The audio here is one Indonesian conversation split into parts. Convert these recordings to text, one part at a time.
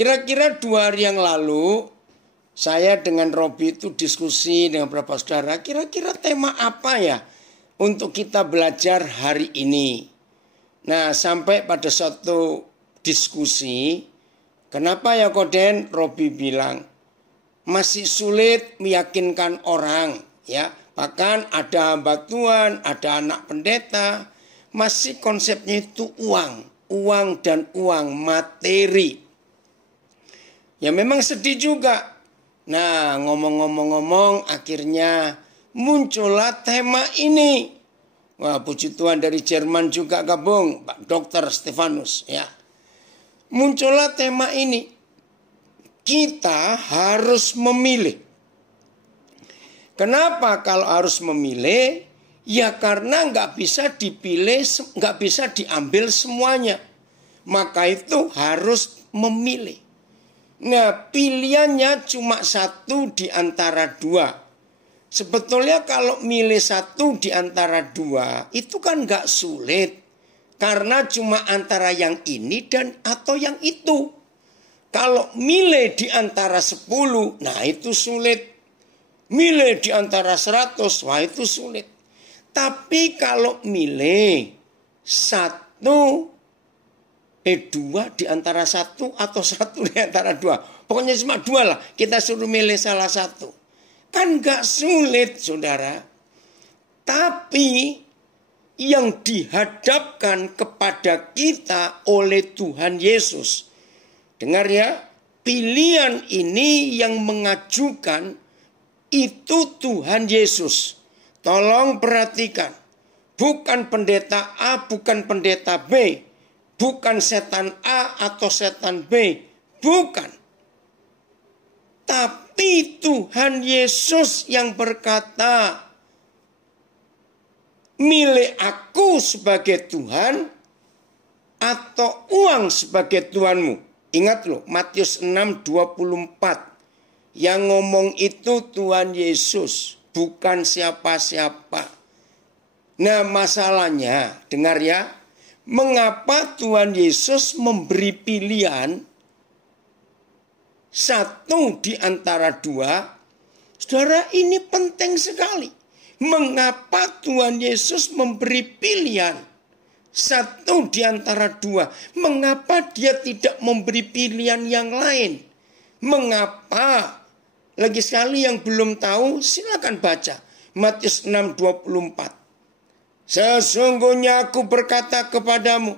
Kira-kira 2 hari yang lalu saya dengan Robi itu diskusi dengan beberapa saudara. Kira-kira tema apa ya untuk kita belajar hari ini. Nah, sampai pada suatu diskusi, kenapa ya Koden? Robi bilang masih sulit meyakinkan orang, ya. Bahkan ada hamba Tuhan, ada anak pendeta, masih konsepnya itu uang dan uang, materi. Ya memang sedih juga. Nah, ngomong-ngomong akhirnya muncullah tema ini. Wah, puji Tuhan dari Jerman juga gabung, Pak Dr. Stefanus, ya. Muncullah tema ini. Kita harus memilih. Kenapa kalau harus memilih? Ya karena nggak bisa dipilih, nggak bisa diambil semuanya. Maka itu harus memilih. Nah, pilihannya cuma 1 di antara 2. Sebetulnya kalau milih 1 di antara 2 itu kan nggak sulit. Karena cuma antara yang ini dan atau yang itu. Kalau milih di antara 10, nah itu sulit. Milih di antara 100, wah itu sulit. Tapi kalau milih 2 di antara 1 atau 1 di antara 2. Pokoknya cuma 2 lah. Kita suruh milih salah 1. Kan gak sulit, saudara. Tapi yang dihadapkan kepada kita oleh Tuhan Yesus. Dengar ya, pilihan ini yang mengajukan itu Tuhan Yesus. Tolong perhatikan. Bukan pendeta A, bukan pendeta B. Bukan setan A atau setan B. Bukan. Tapi Tuhan Yesus yang berkata, milih aku sebagai Tuhan atau uang sebagai Tuhanmu. Ingat loh, Matius 6:24. Yang ngomong itu Tuhan Yesus, bukan siapa-siapa. Nah, masalahnya, dengar ya, mengapa Tuhan Yesus memberi pilihan 1 di antara 2? Saudara, ini penting sekali. Mengapa Tuhan Yesus memberi pilihan 1 di antara 2? Mengapa dia tidak memberi pilihan yang lain? Mengapa? Lagi sekali yang belum tahu, silakan baca. Matius 6:24. Sesungguhnya aku berkata kepadamu,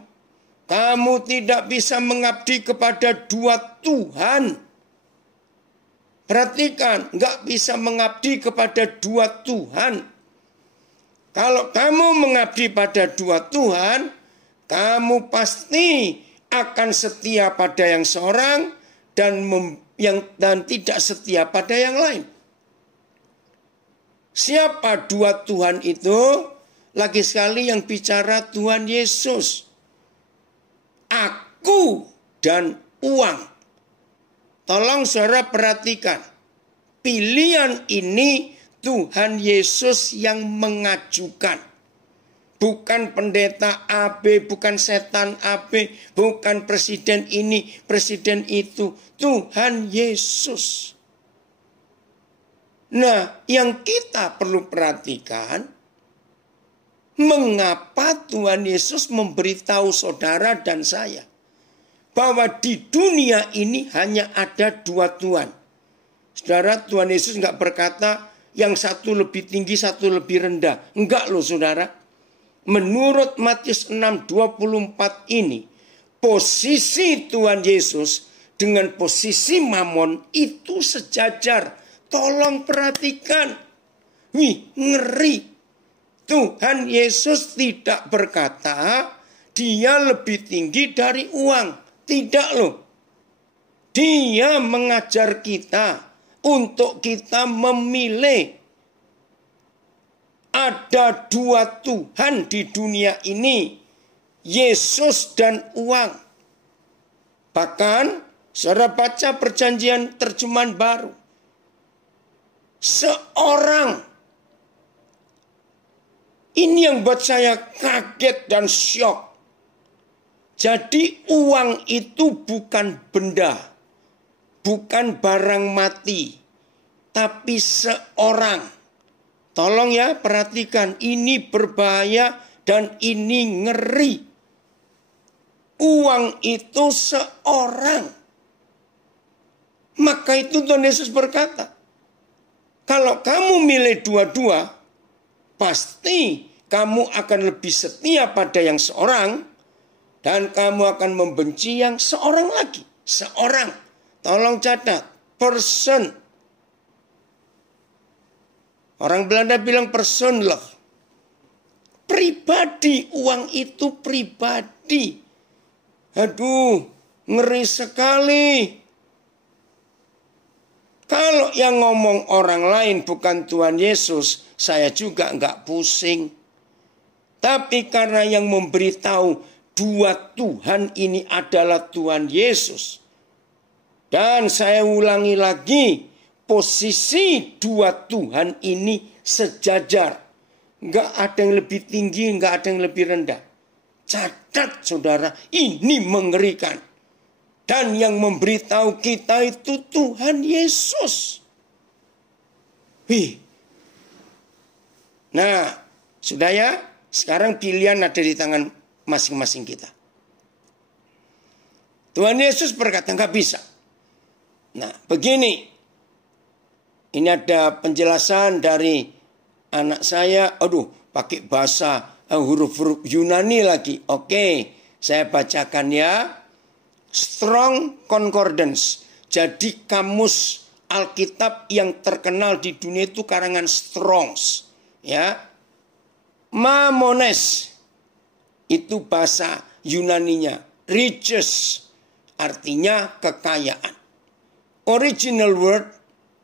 kamu tidak bisa mengabdi kepada 2 Tuhan. Perhatikan, nggak bisa mengabdi kepada 2 Tuhan. Kalau kamu mengabdi pada 2 Tuhan, kamu pasti akan setia pada yang seorang dan tidak setia pada yang lain. Siapa 2 Tuhan itu? Lagi sekali yang bicara Tuhan Yesus. Aku dan uang. Tolong saudara perhatikan. Pilihan ini Tuhan Yesus yang mengajukan. Bukan pendeta AB, bukan setan AB, bukan presiden ini, presiden itu. Tuhan Yesus. Nah, yang kita perlu perhatikan, mengapa Tuhan Yesus memberitahu saudara dan saya bahwa di dunia ini hanya ada 2 Tuhan. Saudara, Tuhan Yesus enggak berkata yang satu lebih tinggi, satu lebih rendah. Enggak loh saudara. Menurut Matius 6:24 ini, posisi Tuhan Yesus dengan posisi Mamon itu sejajar. Tolong perhatikan. Wih, ngeri. Tuhan Yesus tidak berkata dia lebih tinggi dari uang. Tidak loh. Dia mengajar kita untuk kita memilih. Ada 2 Tuhan di dunia ini. Yesus dan uang. Bahkan saudara baca perjanjian terjemahan baru. Seorang. Ini yang buat saya kaget dan syok. Jadi uang itu bukan benda. bukan barang mati, tapi seorang. Tolong ya, perhatikan, ini berbahaya dan ini ngeri. Uang itu seorang. Maka itu Tuhan Yesus berkata, kalau kamu milih dua-dua, pasti kamu akan lebih setia pada yang seorang, dan kamu akan membenci yang seorang lagi. Seorang. Tolong catat. Person. Orang Belanda bilang persoonlijk. Pribadi. Uang itu pribadi. Aduh, ngeri sekali. Kalau yang ngomong orang lain bukan Tuhan Yesus, saya juga enggak pusing. Tapi karena yang memberitahu dua Tuhan ini adalah Tuhan Yesus. Dan saya ulangi lagi, posisi dua Tuhan ini sejajar. Enggak ada yang lebih tinggi, enggak ada yang lebih rendah. Catat saudara, ini mengerikan. Dan yang memberitahu kita itu Tuhan Yesus. Nah, sudah ya, sekarang pilihan ada di tangan masing-masing kita. Tuhan Yesus berkata nggak bisa. Nah, begini. Ini ada penjelasan dari anak saya. Aduh, pakai bahasa huruf-huruf Yunani lagi. Oke, saya bacakan ya. Strong Concordance. Jadi kamus Alkitab yang terkenal di dunia itu karangan Strongs. Ya. Mamones. Itu bahasa Yunaninya. Riches. Artinya kekayaan. Original word.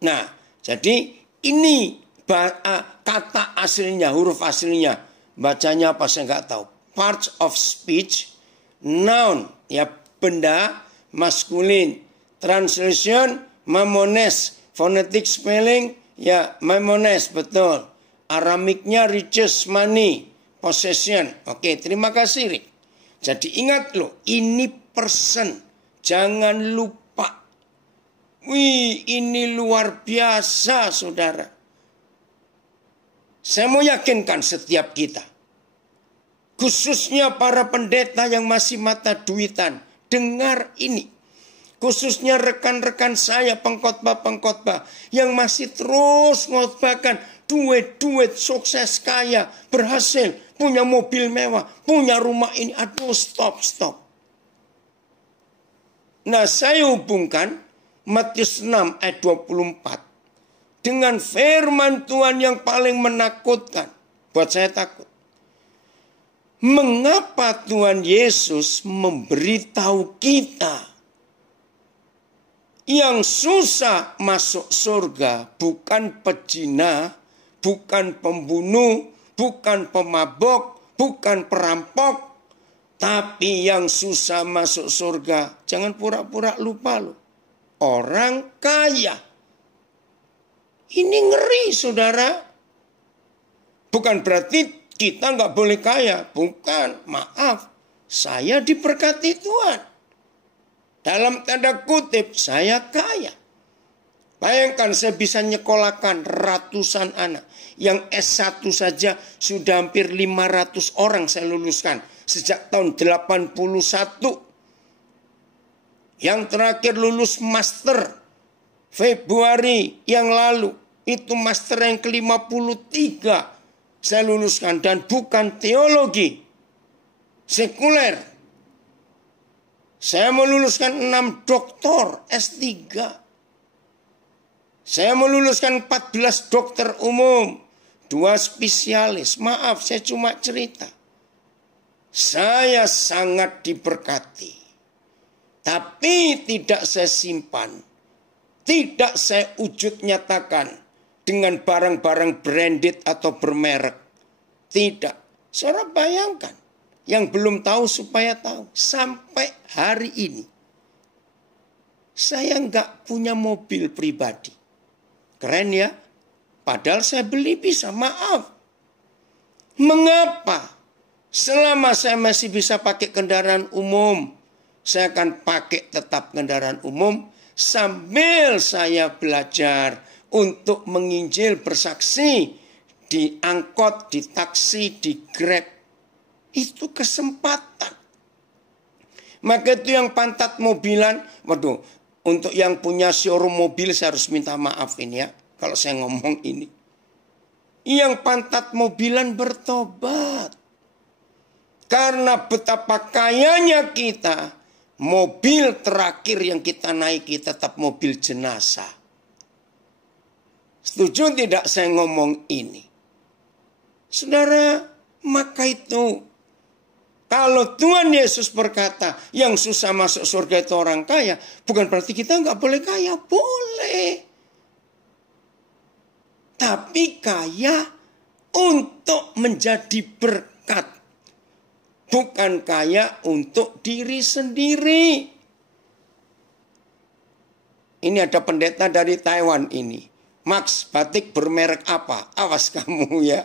Nah, jadi ini kata aslinya, huruf aslinya. Bacanya apa saya nggak tahu. Parts of speech. Noun. Ya, benda. Maskulin. Translation. Mamones. Phonetic spelling. Ya, mamones. Betul. Aramiknya riches, money. Possession. Oke, terima kasih Rick. Jadi ingat loh, ini person. Jangan lupa. Wih, ini luar biasa saudara. Saya mau yakinkan setiap kita. Khususnya para pendeta yang masih mata duitan. Dengar ini. Khususnya rekan-rekan saya pengkhotbah-pengkhotbah. Yang masih terus mengkhotbahkan. Duit, sukses, kaya, berhasil, punya mobil mewah, punya rumah ini. Aduh, stop. Nah, saya hubungkan Matius 6 ayat 24 dengan firman Tuhan yang paling menakutkan. Buat saya takut. Mengapa Tuhan Yesus memberitahu kita yang susah masuk surga bukan pezina, bukan pembunuh, bukan pemabok, bukan perampok. Tapi yang susah masuk surga, jangan pura-pura lupa loh. Orang kaya. Ini ngeri saudara. Bukan berarti kita nggak boleh kaya. Bukan, maaf. Saya diberkati Tuhan. Dalam tanda kutip, saya kaya. Bayangkan saya bisa nyekolahkan ratusan anak. Yang S1 saja sudah hampir 500 orang saya luluskan. Sejak tahun 81. Yang terakhir lulus master. Februari yang lalu. Itu master yang ke-53. Saya luluskan. Dan bukan teologi. Sekuler. Saya meluluskan 6 doktor S3. Saya meluluskan 14 dokter umum. 2 spesialis. Maaf, saya cuma cerita. Saya sangat diberkati. Tapi tidak saya simpan. Tidak saya wujud nyatakan dengan barang-barang branded atau bermerek. Tidak. Saudara bayangkan. Yang belum tahu supaya tahu. Sampai hari ini. Saya nggak punya mobil pribadi. Keren ya. Padahal saya beli bisa. Maaf. Mengapa? Selama saya masih bisa pakai kendaraan umum. Saya akan pakai tetap kendaraan umum. sambil saya belajar untuk menginjil bersaksi di angkot, di taksi, di Grab. Itu kesempatan. Maka itu yang pantat mobilan, waduh, untuk yang punya showroom mobil saya harus minta maaf ini ya, kalau saya ngomong ini. Yang pantat mobilan bertobat. Karena betapa kayanya kita, mobil terakhir yang kita naiki tetap mobil jenazah. Setuju tidak saya ngomong ini? Saudara, maka itu kalau Tuhan Yesus berkata yang susah masuk surga itu orang kaya, bukan berarti kita nggak boleh kaya, boleh. Tapi kaya untuk menjadi berkat, bukan kaya untuk diri sendiri. Ini ada pendeta dari Taiwan ini. Max, batik bermerek apa? Awas kamu ya.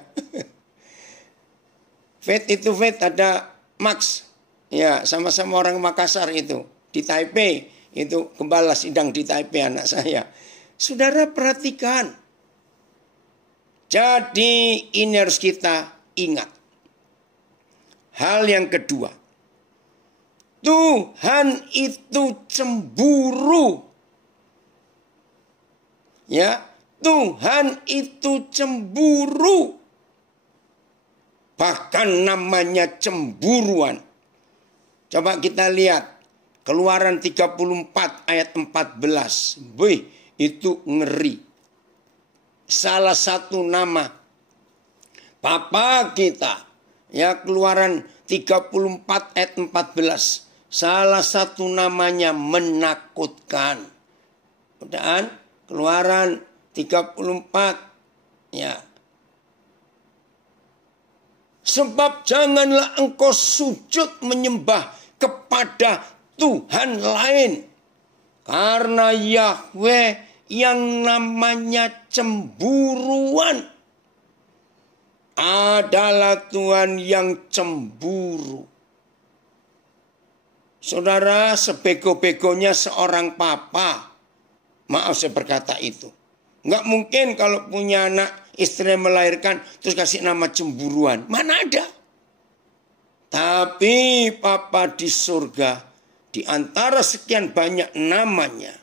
Faith itu Faith ada Max. Ya, sama-sama orang Makassar itu. Di Taipei. Itu gembala sidang di Taipei anak saya. Saudara perhatikan. Jadi ini harus kita ingat. Hal yang kedua. Tuhan itu cemburu. Ya, Tuhan itu cemburu. Bahkan namanya cemburuan. Coba kita lihat. Keluaran 34 ayat 14. Wih, itu ngeri. Salah satu nama Papa kita. Ya, Keluaran 34 ayat 14. Salah satu namanya menakutkan. Udahan, Keluaran 34. Ya. Sebab janganlah engkau sujud menyembah kepada Tuhan lain. Karena Yahweh yang namanya cemburuan adalah Tuhan yang cemburu. Saudara, sebego-begonya seorang papa, maaf saya berkata itu, nggak mungkin kalau punya anak, istri melahirkan, terus kasih nama cemburuan. Mana ada? Tapi papa di surga, di antara sekian banyak namanya,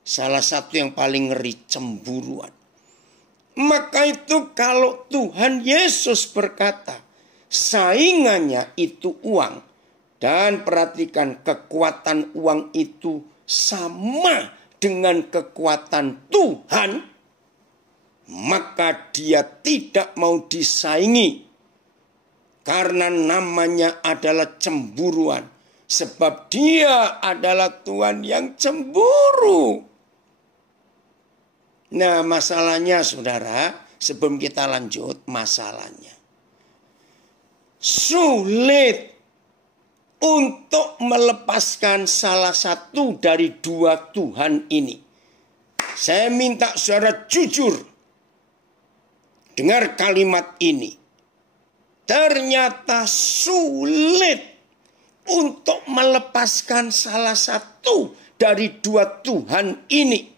salah satu yang paling ngeri, cemburuan. Maka itu kalau Tuhan Yesus berkata, saingannya itu uang. Dan perhatikan, kekuatan uang itu sama dengan kekuatan Tuhan. Maka dia tidak mau disaingi. Karena namanya adalah cemburuan. Sebab dia adalah Tuhan yang cemburu. Nah, masalahnya saudara, sebelum kita lanjut, masalahnya sulit untuk melepaskan salah satu dari dua Tuhan ini. Saya minta saudara jujur. Dengar kalimat ini. Ternyata sulit untuk melepaskan salah satu dari dua Tuhan ini.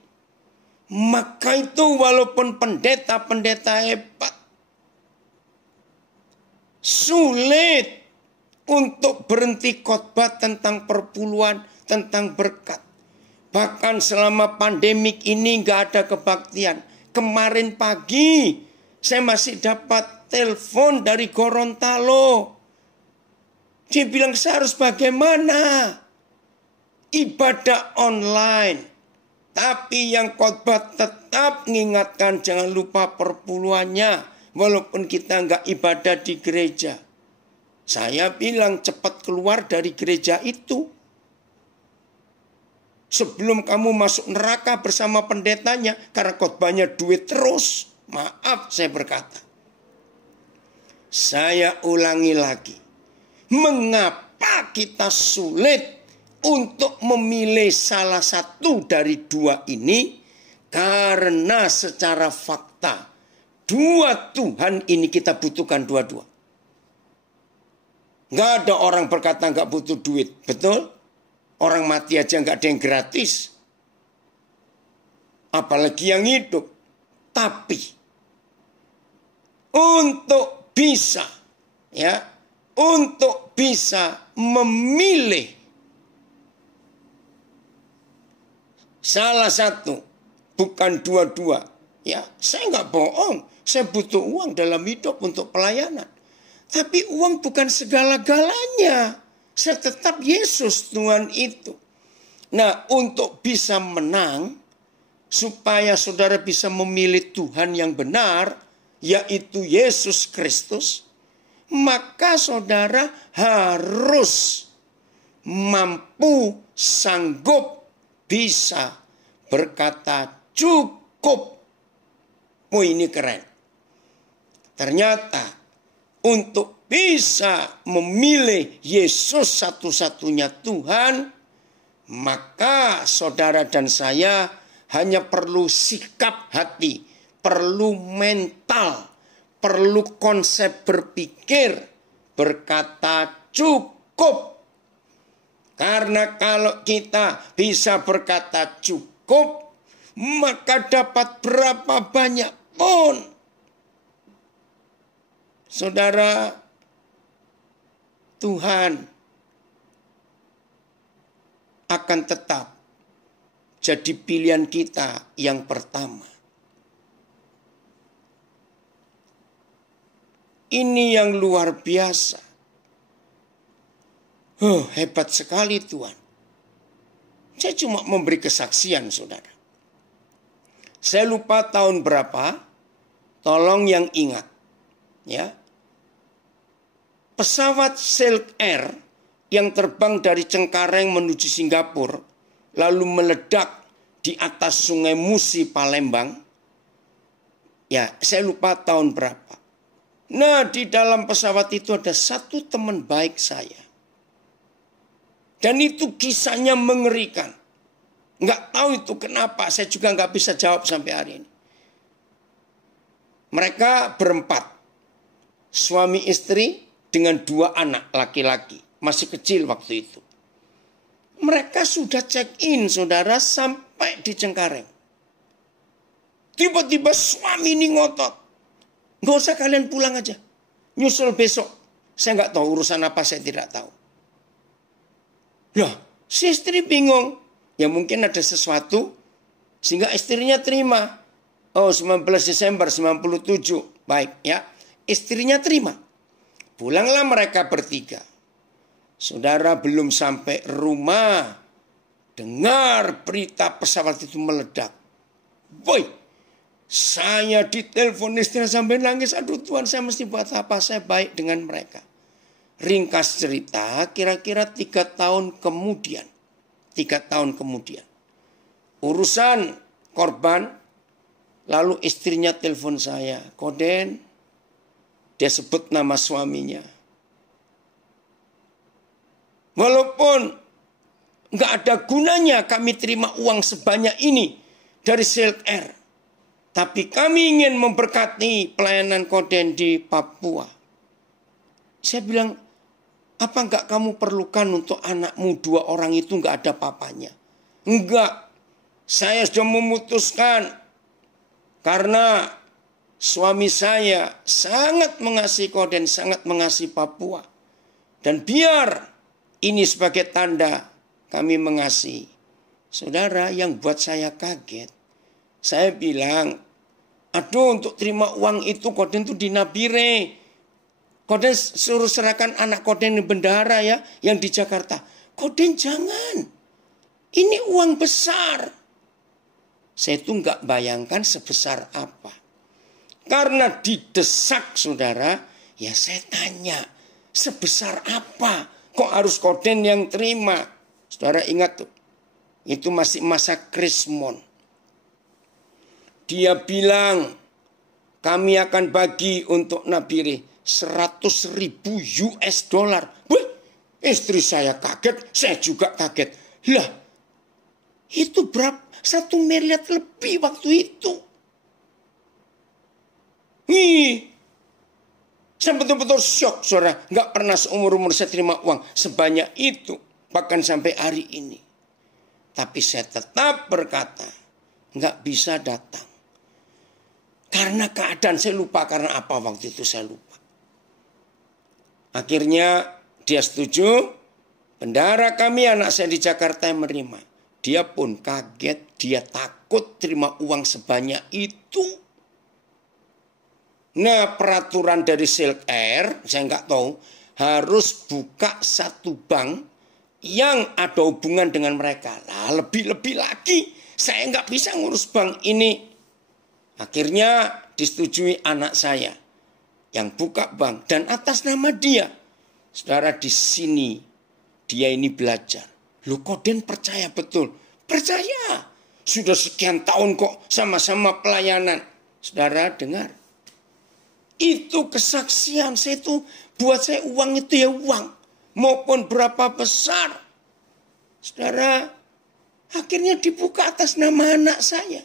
Maka itu walaupun pendeta-pendeta hebat, sulit untuk berhenti khotbah tentang perpuluhan, tentang berkat. Bahkan selama pandemik ini gak ada kebaktian. Kemarin pagi saya masih dapat telepon dari Gorontalo. Dia bilang, saya harus bagaimana? Ibadah online. Tapi yang khotbah tetap mengingatkan jangan lupa perpuluhannya. Walaupun kita nggak ibadah di gereja. Saya bilang cepat keluar dari gereja itu. Sebelum kamu masuk neraka bersama pendetanya. Karena khotbahnya duit terus. Maaf saya berkata. Saya ulangi lagi. Mengapa kita sulit untuk memilih salah satu dari dua ini? Karena secara fakta dua Tuhan ini kita butuhkan dua-dua. Nggak ada orang berkata nggak butuh duit, betul? Orang mati aja nggak ada yang gratis. apalagi yang hidup. Tapi untuk bisa, ya, untuk bisa memilih salah satu, bukan dua-dua. Ya, saya nggak bohong, saya butuh uang dalam hidup untuk pelayanan. Tapi uang bukan segala-galanya. Saya tetap Yesus Tuhan itu. Nah, untuk bisa menang, supaya saudara bisa memilih Tuhan yang benar, yaitu Yesus Kristus, maka saudara harus mampu, sanggup, bisa berkata cukup. Oh, ini keren. Ternyata untuk bisa memilih Yesus satu-satunya Tuhan, maka saudara dan saya hanya perlu sikap hati, perlu mental, perlu konsep berpikir, berkata cukup. Karena kalau kita bisa berkata cukup, maka dapat berapa banyak pun, saudara, Tuhan akan tetap jadi pilihan kita yang pertama. Ini yang luar biasa. Hebat sekali Tuhan. Saya cuma memberi kesaksian, saudara. Saya lupa tahun berapa. Tolong yang ingat. Ya. Pesawat Silk Air yang terbang dari Cengkareng menuju Singapura, lalu meledak di atas Sungai Musi, Palembang. Ya, saya lupa tahun berapa. Nah, di dalam pesawat itu ada satu teman baik saya. Dan itu kisahnya mengerikan. Nggak tahu itu kenapa, saya juga nggak bisa jawab sampai hari ini. Mereka berempat. Suami istri dengan 2 anak laki-laki. Masih kecil waktu itu. Mereka sudah check-in, saudara, sampai di Cengkareng. Tiba-tiba suami ini ngotot. Nggak usah kalian pulang aja. Nyusul besok. Saya nggak tahu urusan apa, saya tidak tahu. Nah, si istri bingung. Ya mungkin ada sesuatu sehingga istrinya terima. Oh, 19 Desember 97. Baik ya. Istrinya terima. Pulanglah mereka bertiga. Saudara belum sampai rumah, dengar berita pesawat itu meledak. Boy, saya ditelepon istri sampai nangis. Aduh Tuhan, saya mesti buat apa? Saya baik dengan mereka. Ringkas cerita, kira-kira 3 tahun kemudian. 3 tahun kemudian. Urusan korban, lalu istrinya telepon saya. Koden, dia sebut nama suaminya. Walaupun nggak ada gunanya kami terima uang sebanyak ini dari Silk Air. Tapi kami ingin memberkati pelayanan Koden di Papua. Saya bilang, apa enggak kamu perlukan untuk anakmu 2 orang itu enggak ada papanya? Enggak. Saya sudah memutuskan. Karena suami saya sangat mengasihi Koden, sangat mengasihi Papua. Dan biar ini sebagai tanda kami mengasihi. Saudara, yang buat saya kaget. Saya bilang, aduh untuk terima uang itu Koden itu di Nabire. Koden suruh serahkan anak Koden di bendahara ya, yang di Jakarta. Koden jangan. Ini uang besar. Saya itu nggak bayangkan sebesar apa. Karena didesak saudara, ya saya tanya. Sebesar apa? Kok harus Koden yang terima? Saudara ingat tuh. Itu masih masa Krismon. Dia bilang, kami akan bagi untuk Nabire 100.000 US dollar. Wih, istri saya kaget, saya juga kaget. Lah, itu berapa? 1 miliar lebih waktu itu. Saya betul-betul syok, saudara. Nggak pernah seumur-umur saya terima uang sebanyak itu. Bahkan sampai hari ini. Tapi saya tetap berkata, nggak bisa datang. Karena keadaan saya lupa karena apa waktu itu saya lupa. Akhirnya dia setuju. Bendahara kami anak saya di Jakarta yang menerima. Dia pun kaget, dia takut terima uang sebanyak itu. Nah, peraturan dari Silk Air, saya nggak tahu, harus buka satu bank yang ada hubungan dengan mereka. Nah, lebih-lebih lagi, saya nggak bisa ngurus bank ini. Akhirnya disetujui anak saya yang buka bank dan atas nama dia. Saudara, di sini dia ini belajar. Loh, kok Den percaya betul? Percaya. Sudah sekian tahun kok sama-sama pelayanan. Saudara dengar. Itu kesaksian saya itu, buat saya uang itu ya uang. Maupun berapa besar. Saudara, akhirnya dibuka atas nama anak saya.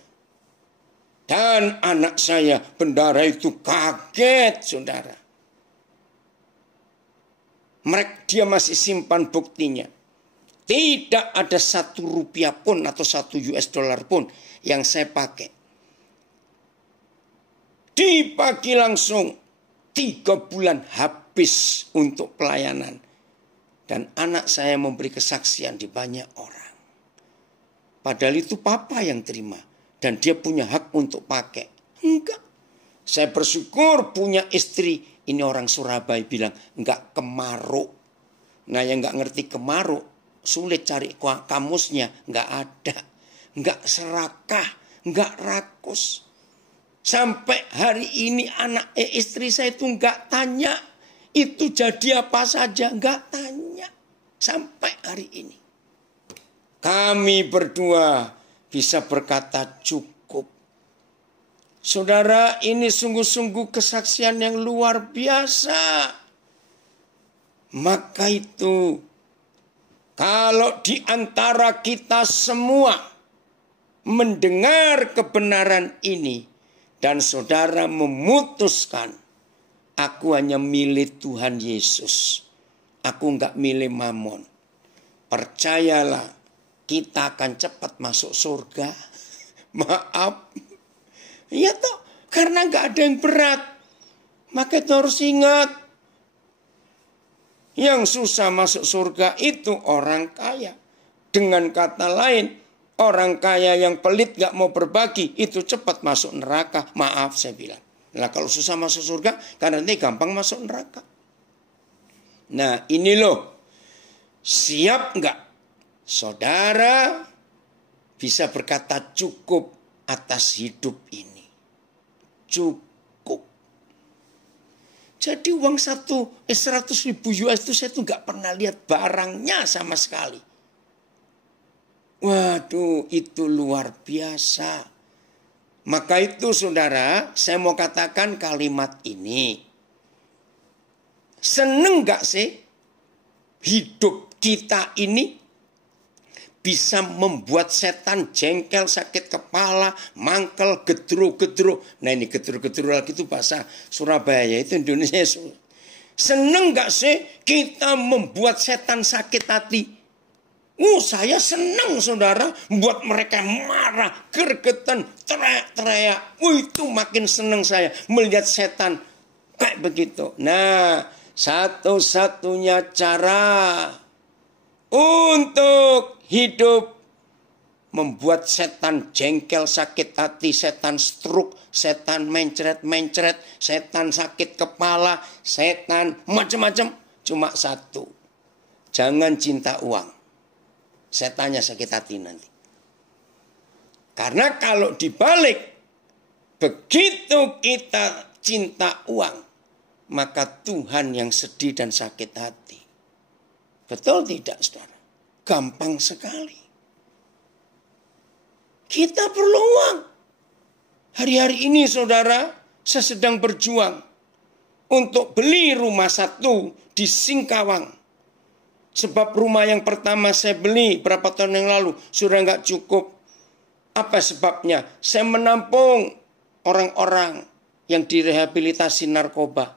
Dan anak saya, bendahara itu kaget, saudara. Dia masih simpan buktinya. Tidak ada 1 rupiah pun atau 1 US dollar pun yang saya pakai. Dibagi langsung 3 bulan habis untuk pelayanan. Dan anak saya memberi kesaksian di banyak orang. Padahal itu papa yang terima. Dan dia punya hak untuk pakai. Enggak. Saya bersyukur punya istri. Ini orang Surabaya bilang, enggak kemaruk. Nah, yang enggak ngerti kemaruk, sulit cari kamusnya. Enggak ada. Enggak serakah. Enggak rakus. Sampai hari ini istri saya itu enggak tanya. Itu jadi apa saja. Enggak tanya. Sampai hari ini. Kami berdua bisa berkata cukup. Saudara, ini sungguh-sungguh kesaksian yang luar biasa. Maka itu, kalau di antara kita semua mendengar kebenaran ini, dan saudara memutuskan, aku hanya milih Tuhan Yesus. Aku enggak milih Mamon. Percayalah, kita akan cepat masuk surga. Maaf. Iya toh, karena nggak ada yang berat. Maka itu harus ingat. Yang susah masuk surga itu orang kaya. Dengan kata lain, orang kaya yang pelit nggak mau berbagi, itu cepat masuk neraka. Maaf saya bilang. Nah, kalau susah masuk surga, karena nanti gampang masuk neraka. Nah, ini loh. Siap nggak? Saudara bisa berkata cukup atas hidup ini. Cukup. Jadi uang 100.000 US itu saya tuh gak pernah lihat barangnya sama sekali. Waduh, itu luar biasa. Maka itu saudara, saya mau katakan kalimat ini. Seneng gak sih hidup kita ini bisa membuat setan jengkel, sakit kepala, mangkel, gedro-gedro. Nah, ini gedro-gedro lagi itu bahasa Surabaya, itu Indonesia. Seneng gak sih kita membuat setan sakit hati? Saya seneng saudara, membuat mereka marah, gergetan, teriak-teriak. Itu makin seneng saya melihat setan kayak begitu. Nah, satu-satunya cara untuk hidup membuat setan jengkel, sakit hati, setan stroke, setan mencret-mencret, setan sakit kepala, setan macam-macam. Cuma satu. Jangan cinta uang. Setannya sakit hati nanti. Karena kalau dibalik, begitu kita cinta uang, maka Tuhan yang sedih dan sakit hati. Betul tidak, saudara? Gampang sekali. Kita perlu uang. Hari-hari ini, saudara, saya sedang berjuang untuk beli rumah satu di Singkawang. Sebab rumah yang pertama saya beli berapa tahun yang lalu sudah nggak cukup. Apa sebabnya? Saya menampung orang-orang yang direhabilitasi narkoba.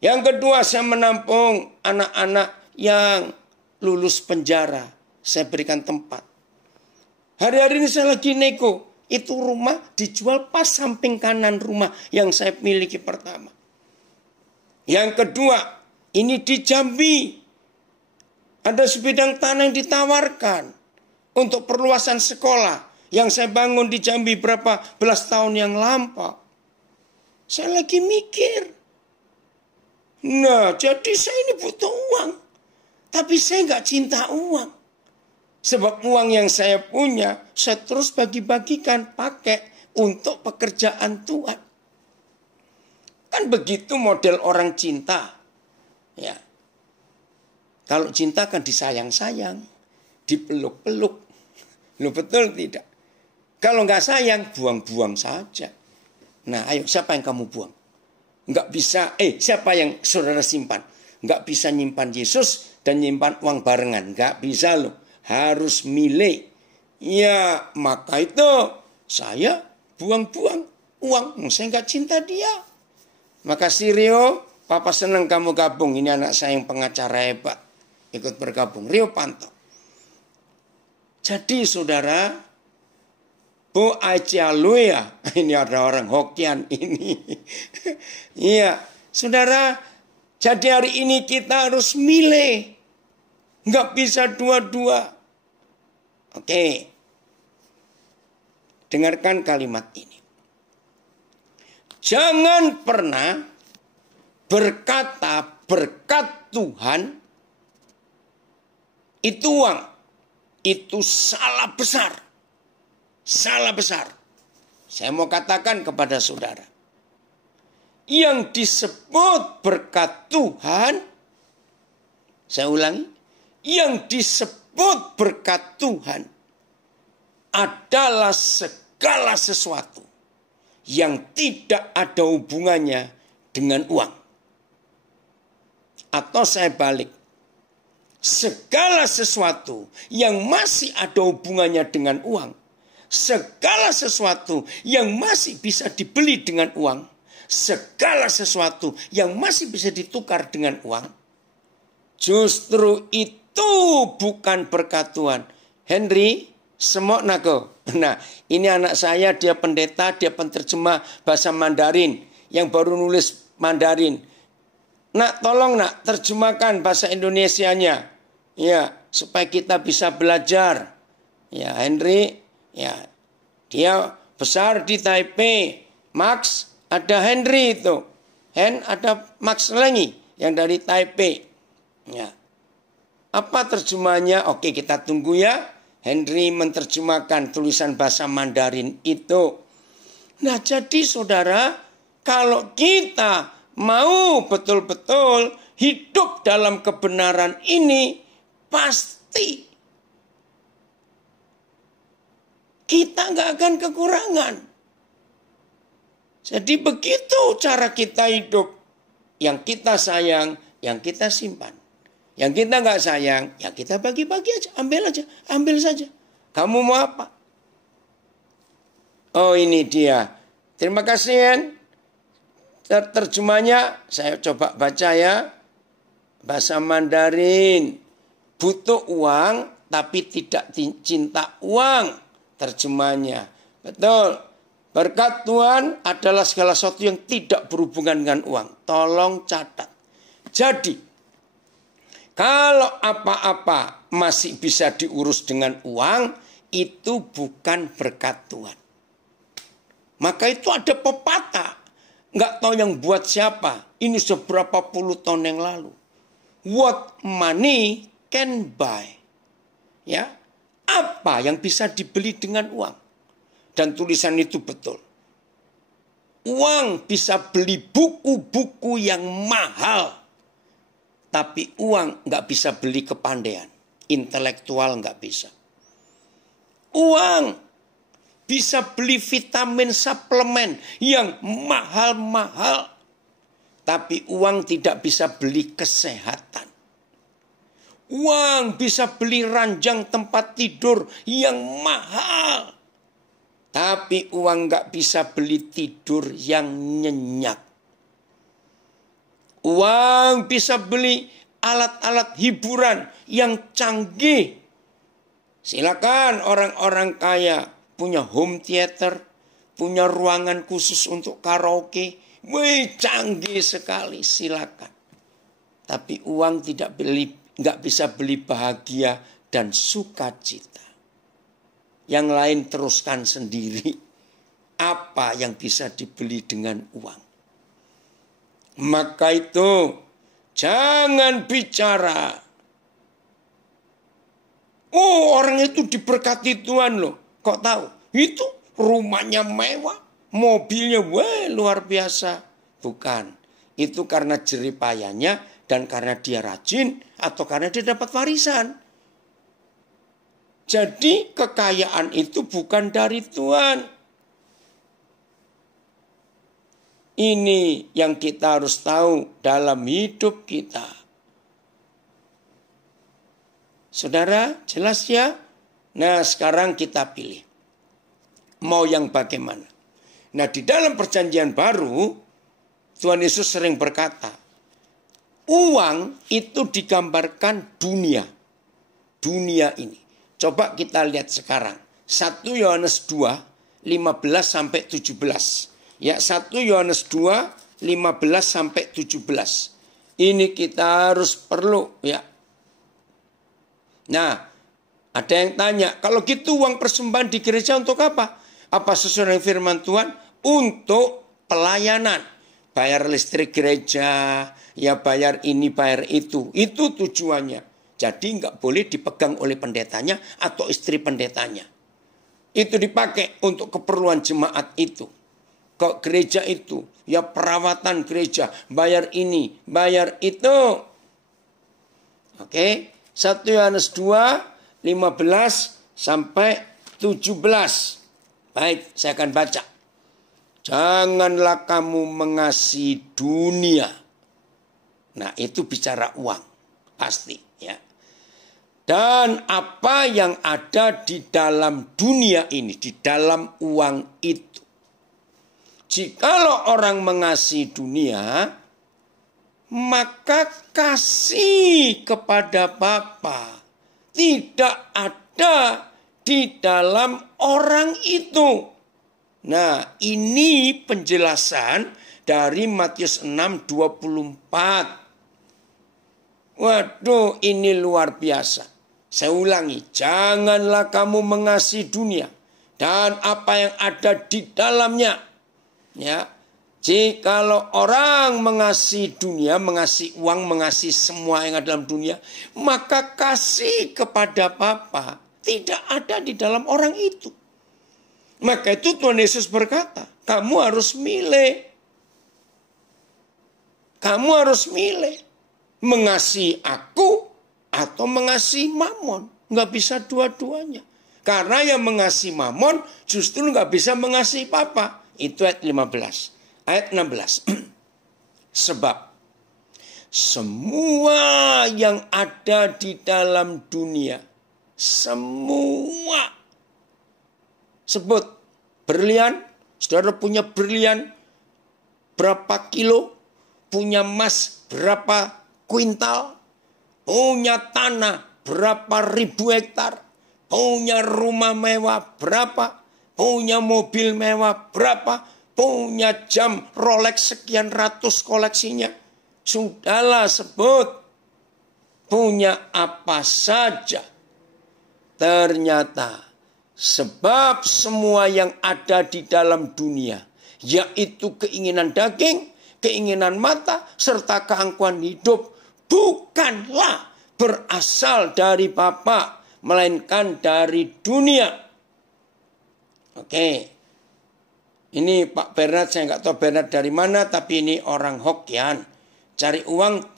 Yang kedua, saya menampung anak-anak yang lulus penjara, saya berikan tempat. Hari-hari ini saya lagi nego. Itu rumah dijual pas samping kanan rumah yang saya miliki pertama. Yang kedua, ini di Jambi. Ada sebidang tanah yang ditawarkan untuk perluasan sekolah yang saya bangun di Jambi berapa belas tahun yang lampau. Saya lagi mikir. Nah, jadi saya ini butuh uang. Tapi saya nggak cinta uang. Sebab uang yang saya punya, saya terus bagi-bagikan pakai untuk pekerjaan Tuhan. Kan begitu model orang cinta. Ya. Kalau cinta kan disayang-sayang, dipeluk-peluk. Loh, betul tidak? Kalau nggak sayang, buang-buang saja. Nah, ayo, siapa yang kamu buang? Nggak bisa, siapa yang saudara simpan? Nggak bisa nyimpan Yesus dan nyimpan uang barengan. Nggak bisa loh, harus milih. Ya, maka itu saya buang-buang uang. Saya nggak cinta dia. Makasih Rio, Papa senang kamu gabung. Ini anak saya yang pengacara hebat. Ikut bergabung. Rio pantau. Jadi saudara, Bu Acialuya, ini ada orang Hokian ini. Iya, saudara, jadi hari ini kita harus milih. Nggak bisa dua-dua. Oke. Dengarkan kalimat ini. Jangan pernah berkata berkat Tuhan itu uang. Itu salah besar. Salah besar. Saya mau katakan kepada saudara. Yang disebut berkat Tuhan. Saya ulangi. Yang disebut berkat Tuhan adalah segala sesuatu yang tidak ada hubungannya dengan uang. Atau saya balik. Segala sesuatu yang masih ada hubungannya dengan uang. Segala sesuatu yang masih bisa dibeli dengan uang. Segala sesuatu yang masih bisa ditukar dengan uang. Justru itu bukan berkat Tuhan. Henry, semok nako. Nah, ini anak saya, dia pendeta, dia penterjemah bahasa Mandarin. Yang baru nulis Mandarin. Nak, tolong nak, terjemahkan bahasa Indonesianya. Ya, supaya kita bisa belajar. Ya, Henry, ya, dia besar di Taipei. Max, ada Henry itu. Ada Max lagi yang dari Taipei. Ya. Apa terjemahnya? Oke, kita tunggu ya. Henry menerjemahkan tulisan bahasa Mandarin itu. Nah, jadi saudara, kalau kita mau betul-betul hidup dalam kebenaran ini, pasti kita nggak akan kekurangan. Jadi begitu cara kita hidup. Yang kita sayang, yang kita simpan. Yang kita nggak sayang, ya kita bagi-bagi aja. Ambil saja. Kamu mau apa? Oh, ini dia. Terima kasih, Hen. Terjemahnya saya coba baca ya. Bahasa Mandarin. Butuh uang tapi tidak cinta uang. Terjemahnya. Betul. Berkat Tuhan adalah segala sesuatu yang tidak berhubungan dengan uang. Tolong catat. Jadi, kalau apa-apa masih bisa diurus dengan uang, itu bukan berkat Tuhan. Maka itu ada pepatah. Nggak tahu yang buat siapa. Ini seberapa puluh tahun yang lalu. What money can buy. Ya, apa yang bisa dibeli dengan uang. Dan tulisan itu betul. Uang bisa beli buku-buku yang mahal. Tapi uang nggak bisa beli kepandaian. Intelektual nggak bisa. Uang bisa beli vitamin suplemen yang mahal-mahal. Tapi uang tidak bisa beli kesehatan. Uang bisa beli ranjang tempat tidur yang mahal. Tapi uang nggak bisa beli tidur yang nyenyak. Uang bisa beli alat-alat hiburan yang canggih. Silakan orang-orang kaya punya home theater, punya ruangan khusus untuk karaoke. Wih, canggih sekali, silakan. Tapi uang nggak bisa beli bahagia dan sukacita. Yang lain teruskan sendiri. Apa yang bisa dibeli dengan uang? Maka itu jangan bicara. Oh, orang itu diberkati Tuhan loh. Kok tahu? Itu rumahnya mewah, mobilnya luar biasa. Bukan. Itu karena jeripayanya dan karena dia rajin atau karena dia dapat warisan. Jadi kekayaan itu bukan dari Tuhan. Ini yang kita harus tahu dalam hidup kita. Saudara, jelas ya? Nah, sekarang kita pilih. Mau yang bagaimana? Nah, di dalam perjanjian baru, Tuhan Yesus sering berkata, uang itu digambarkan dunia. Dunia ini. Coba kita lihat sekarang. 1 Yohanes 2, 15 sampai 17. Ya, 1 Yohanes 2, 15 sampai 17. Ini kita harus perlu ya. Nah, ada yang tanya, kalau gitu uang persembahan di gereja untuk apa? Apa sesuai dengan firman Tuhan? Untuk pelayanan. Bayar listrik gereja, ya bayar ini, bayar itu. Itu tujuannya. Jadi nggak boleh dipegang oleh pendetanya atau istri pendetanya. Itu dipakai untuk keperluan jemaat itu. Ke gereja itu, ya perawatan gereja, bayar ini, bayar itu. Oke, 1 Yohanes 2, 15 sampai 17. Baik, saya akan baca. Janganlah kamu mengasihi dunia. Nah, itu bicara uang, pasti ya. Dan apa yang ada di dalam dunia ini, di dalam uang itu. Jikalau orang mengasihi dunia, maka kasih kepada Bapa tidak ada di dalam orang itu. Nah, ini penjelasan dari Matius 6:24. Waduh, ini luar biasa. Saya ulangi, janganlah kamu mengasihi dunia dan apa yang ada di dalamnya. Ya, jikalau orang mengasihi dunia, mengasihi uang, mengasihi semua yang ada dalam dunia, maka kasih kepada Bapa tidak ada di dalam orang itu. Maka itu Tuhan Yesus berkata, kamu harus milih. Kamu harus milih. Mengasihi aku atau mengasihi mamon. Nggak bisa dua-duanya. Karena yang mengasihi mamon justru nggak bisa mengasihi Bapa. Itu ayat 15. Ayat 16. Sebab semua yang ada di dalam dunia, semua. Sebut berlian, saudara punya berlian berapa kilo, punya emas berapa kuintal, punya tanah berapa ribu hektar, punya rumah mewah berapa, punya mobil mewah berapa, punya jam Rolex sekian ratus koleksinya. Sudahlah sebut, punya apa saja. Ternyata sebab semua yang ada di dalam dunia, yaitu keinginan daging, keinginan mata, serta keangkuhan hidup, bukanlah berasal dari Bapa, melainkan dari dunia. Oke, ini Pak Bernard, saya nggak tahu Bernard dari mana, tapi ini orang Hokkien. Cari uang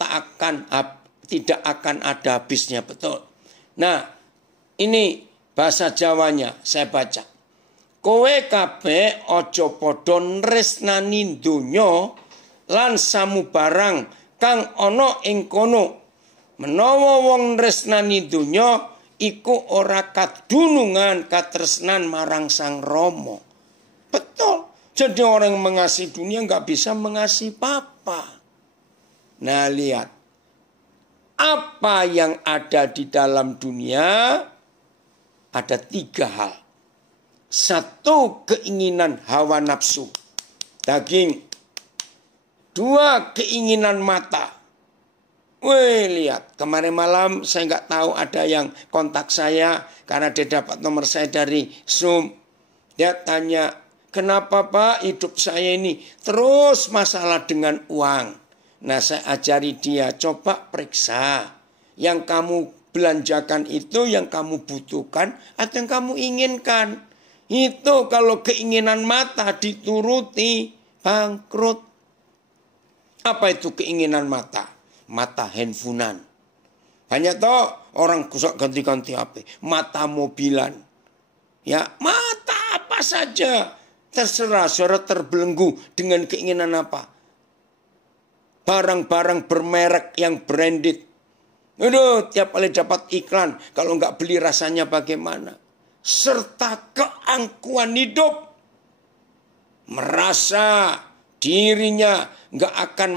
tidak akan ada habisnya, betul. Nah, ini bahasa Jawanya, saya baca. Kowe kabeh aja padha nresnani donya lan samubarang kang ana ing kono. Menawa wong nresnani donya iku ora kadunungan katresnan marang Sang Rama. Betul. Jadi orang yang mengasihi dunia nggak bisa mengasihi Bapa. Nah, lihat. Apa yang ada di dalam dunia? Ada 3 hal. Satu, keinginan hawa nafsu, daging. Dua, keinginan mata. Wih, lihat, kemarin malam saya nggak tahu ada yang kontak saya karena dia dapat nomor saya dari Zoom. Dia tanya, kenapa Pak hidup saya ini terus masalah dengan uang? Nah, saya ajari dia, coba periksa. Yang kamu belanjakan itu yang kamu butuhkan atau yang kamu inginkan. Itu kalau keinginan mata dituruti, bangkrut. Apa itu keinginan mata? Mata handphonean. Banyak toh orang kusok ganti-ganti HP. Mata mobilan. Ya, mata apa saja. Terserah, saudara terbelenggu dengan keinginan apa. Barang-barang bermerek yang branded. Aduh, tiap kali dapat iklan. Kalau nggak beli rasanya bagaimana. Serta keangkuhan hidup. Merasa dirinya nggak akan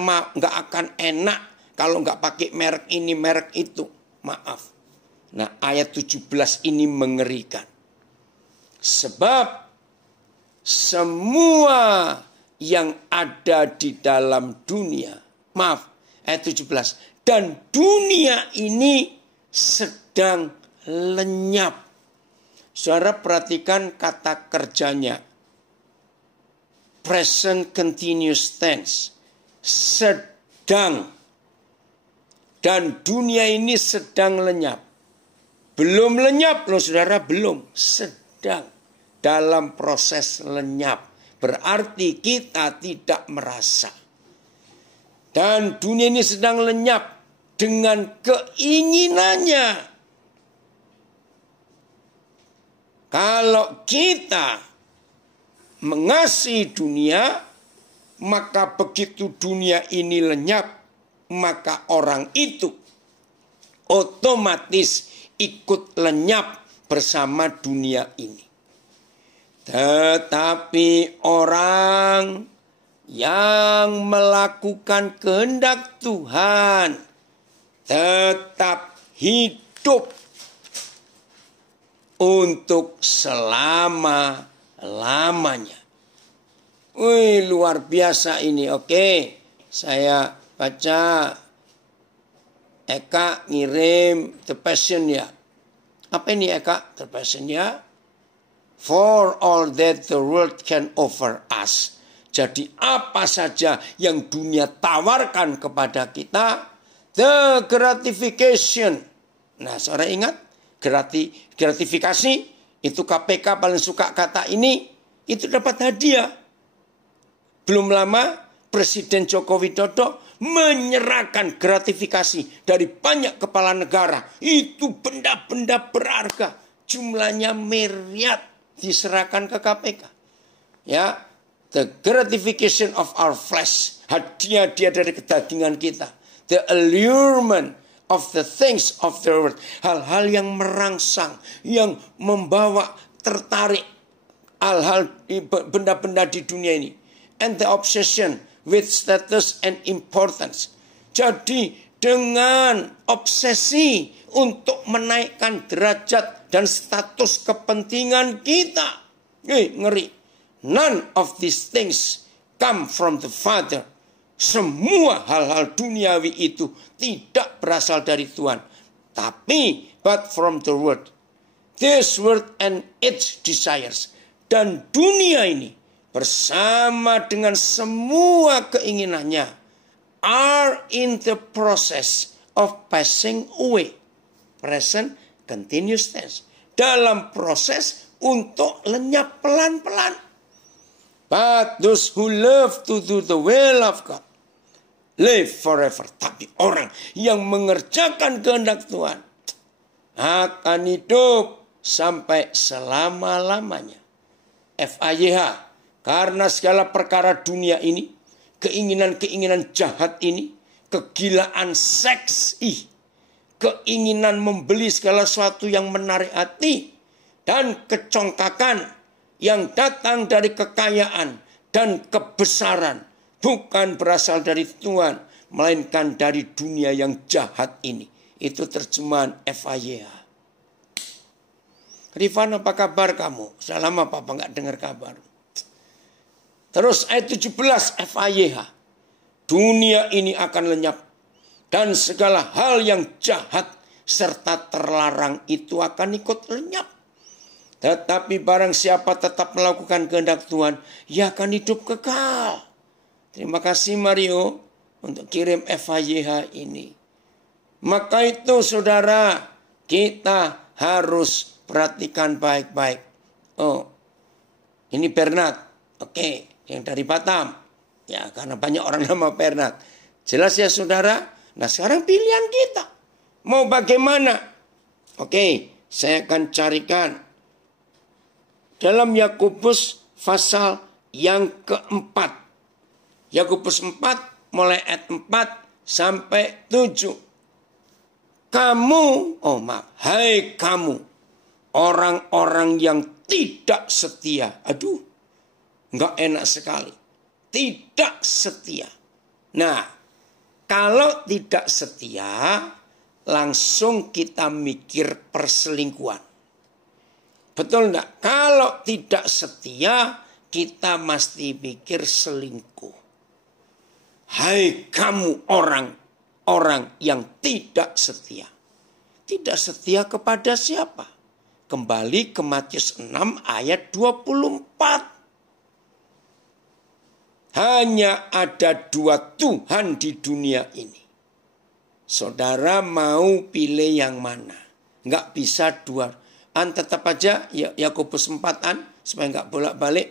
enak kalau nggak pakai merek ini, merek itu. Maaf. Nah, ayat 17 ini mengerikan. Sebab semua yang ada di dalam dunia. Maaf, ayat 17. Dan dunia ini sedang lenyap. Saudara perhatikan kata kerjanya. Present continuous tense. Sedang. Dan dunia ini sedang lenyap. Belum lenyap loh saudara, belum. Sedang dalam proses lenyap. Berarti kita tidak merasa. Dan dunia ini sedang lenyap dengan keinginannya. Kalau kita mengasihi dunia, maka begitu dunia ini lenyap, maka orang itu otomatis ikut lenyap bersama dunia ini. Tetapi orang yang melakukan kehendak Tuhan tetap hidup untuk selama-lamanya. Wih, luar biasa ini. Oke, saya baca. Eka ngirim The Passion ya. Apa ini Eka? The Passion ya. For all that the world can offer us. Jadi apa saja yang dunia tawarkan kepada kita. The gratification. Nah, saudara ingat? Gratifikasi. Itu KPK paling suka kata ini. Itu dapat hadiah. Belum lama Presiden Joko Widodo menyerahkan gratifikasi dari banyak kepala negara. Itu benda-benda berharga. Jumlahnya miliar diserahkan ke KPK. Ya, the gratification of our flesh. Hadiah dari kedagingan kita. The allurement of the things of the world. Hal-hal yang merangsang, yang membawa tertarik. Hal-hal benda-benda di dunia ini. And the obsession with status and importance. Jadi dengan obsesi untuk menaikkan derajat dan status kepentingan kita. Ngeri. None of these things come from the Father. Semua hal-hal duniawi itu tidak berasal dari Tuhan. Tapi but from the world. This world and its desires. Dan dunia ini bersama dengan semua keinginannya are in the process of passing away. Present continuous tense. Dalam proses untuk lenyap pelan-pelan. But those who love to do the will of God live forever. Tapi orang yang mengerjakan kehendak Tuhan akan hidup sampai selama-lamanya. FAYH. Karena segala perkara dunia ini, keinginan-keinginan jahat ini, kegilaan seks, keinginan membeli segala sesuatu yang menarik hati, dan kecongkakan yang datang dari kekayaan dan kebesaran, bukan berasal dari Tuhan, melainkan dari dunia yang jahat ini. Itu terjemahan FAYH. Rifan, apa kabar kamu? Sudah lama papa nggak dengar kabar. Terus ayat 17 FAYH. Dunia ini akan lenyap. Dan segala hal yang jahat serta terlarang itu akan ikut lenyap. Tetapi barang siapa tetap melakukan kehendak Tuhan, ia akan hidup kekal. Terima kasih Mario untuk kirim FAYH ini. Maka itu saudara, kita harus perhatikan baik-baik. Oh, ini Bernard. Oke, yang dari Batam. Ya, karena banyak orang nama Bernard. Jelas ya saudara? Nah sekarang pilihan kita. Mau bagaimana? Oke, saya akan carikan. Dalam Yakobus pasal yang keempat. Yakobus 4 mulai ayat 4 sampai 7. Hai kamu, orang-orang yang tidak setia. Aduh, nggak enak sekali. Tidak setia. Nah, kalau tidak setia, langsung kita mikir perselingkuhan. Betul enggak? Kalau tidak setia, kita mesti pikir selingkuh. Hai kamu orang yang tidak setia. Tidak setia kepada siapa? Kembali ke Matius 6 ayat 24. Hanya ada 2 Tuhan di dunia ini. Saudara mau pilih yang mana? Enggak bisa 2. Tetap aja Yakobus 4 supaya enggak bolak-balik.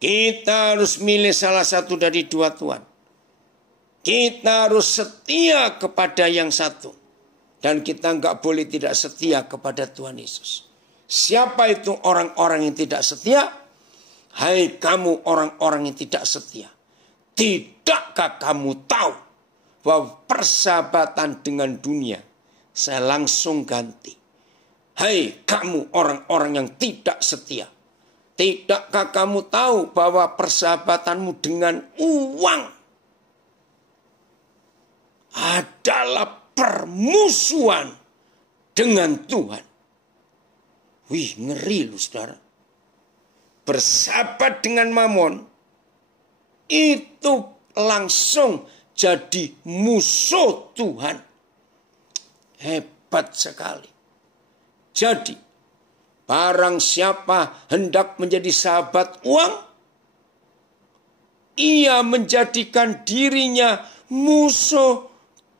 Kita harus milih salah satu dari 2 Tuhan. Kita harus setia kepada yang satu. Dan kita enggak boleh tidak setia kepada Tuhan Yesus. Siapa itu orang-orang yang tidak setia? Hai kamu orang-orang yang tidak setia. Tidakkah kamu tahu bahwa persahabatan dengan dunia saya langsung ganti. Hai kamu orang-orang yang tidak setia. Tidakkah kamu tahu bahwa persahabatanmu dengan uang adalah permusuhan dengan Tuhan. Wih, ngeri lu saudara. Bersahabat dengan mamon itu langsung jadi musuh Tuhan. Hebat sekali. Jadi barang siapa hendak menjadi sahabat uang, ia menjadikan dirinya musuh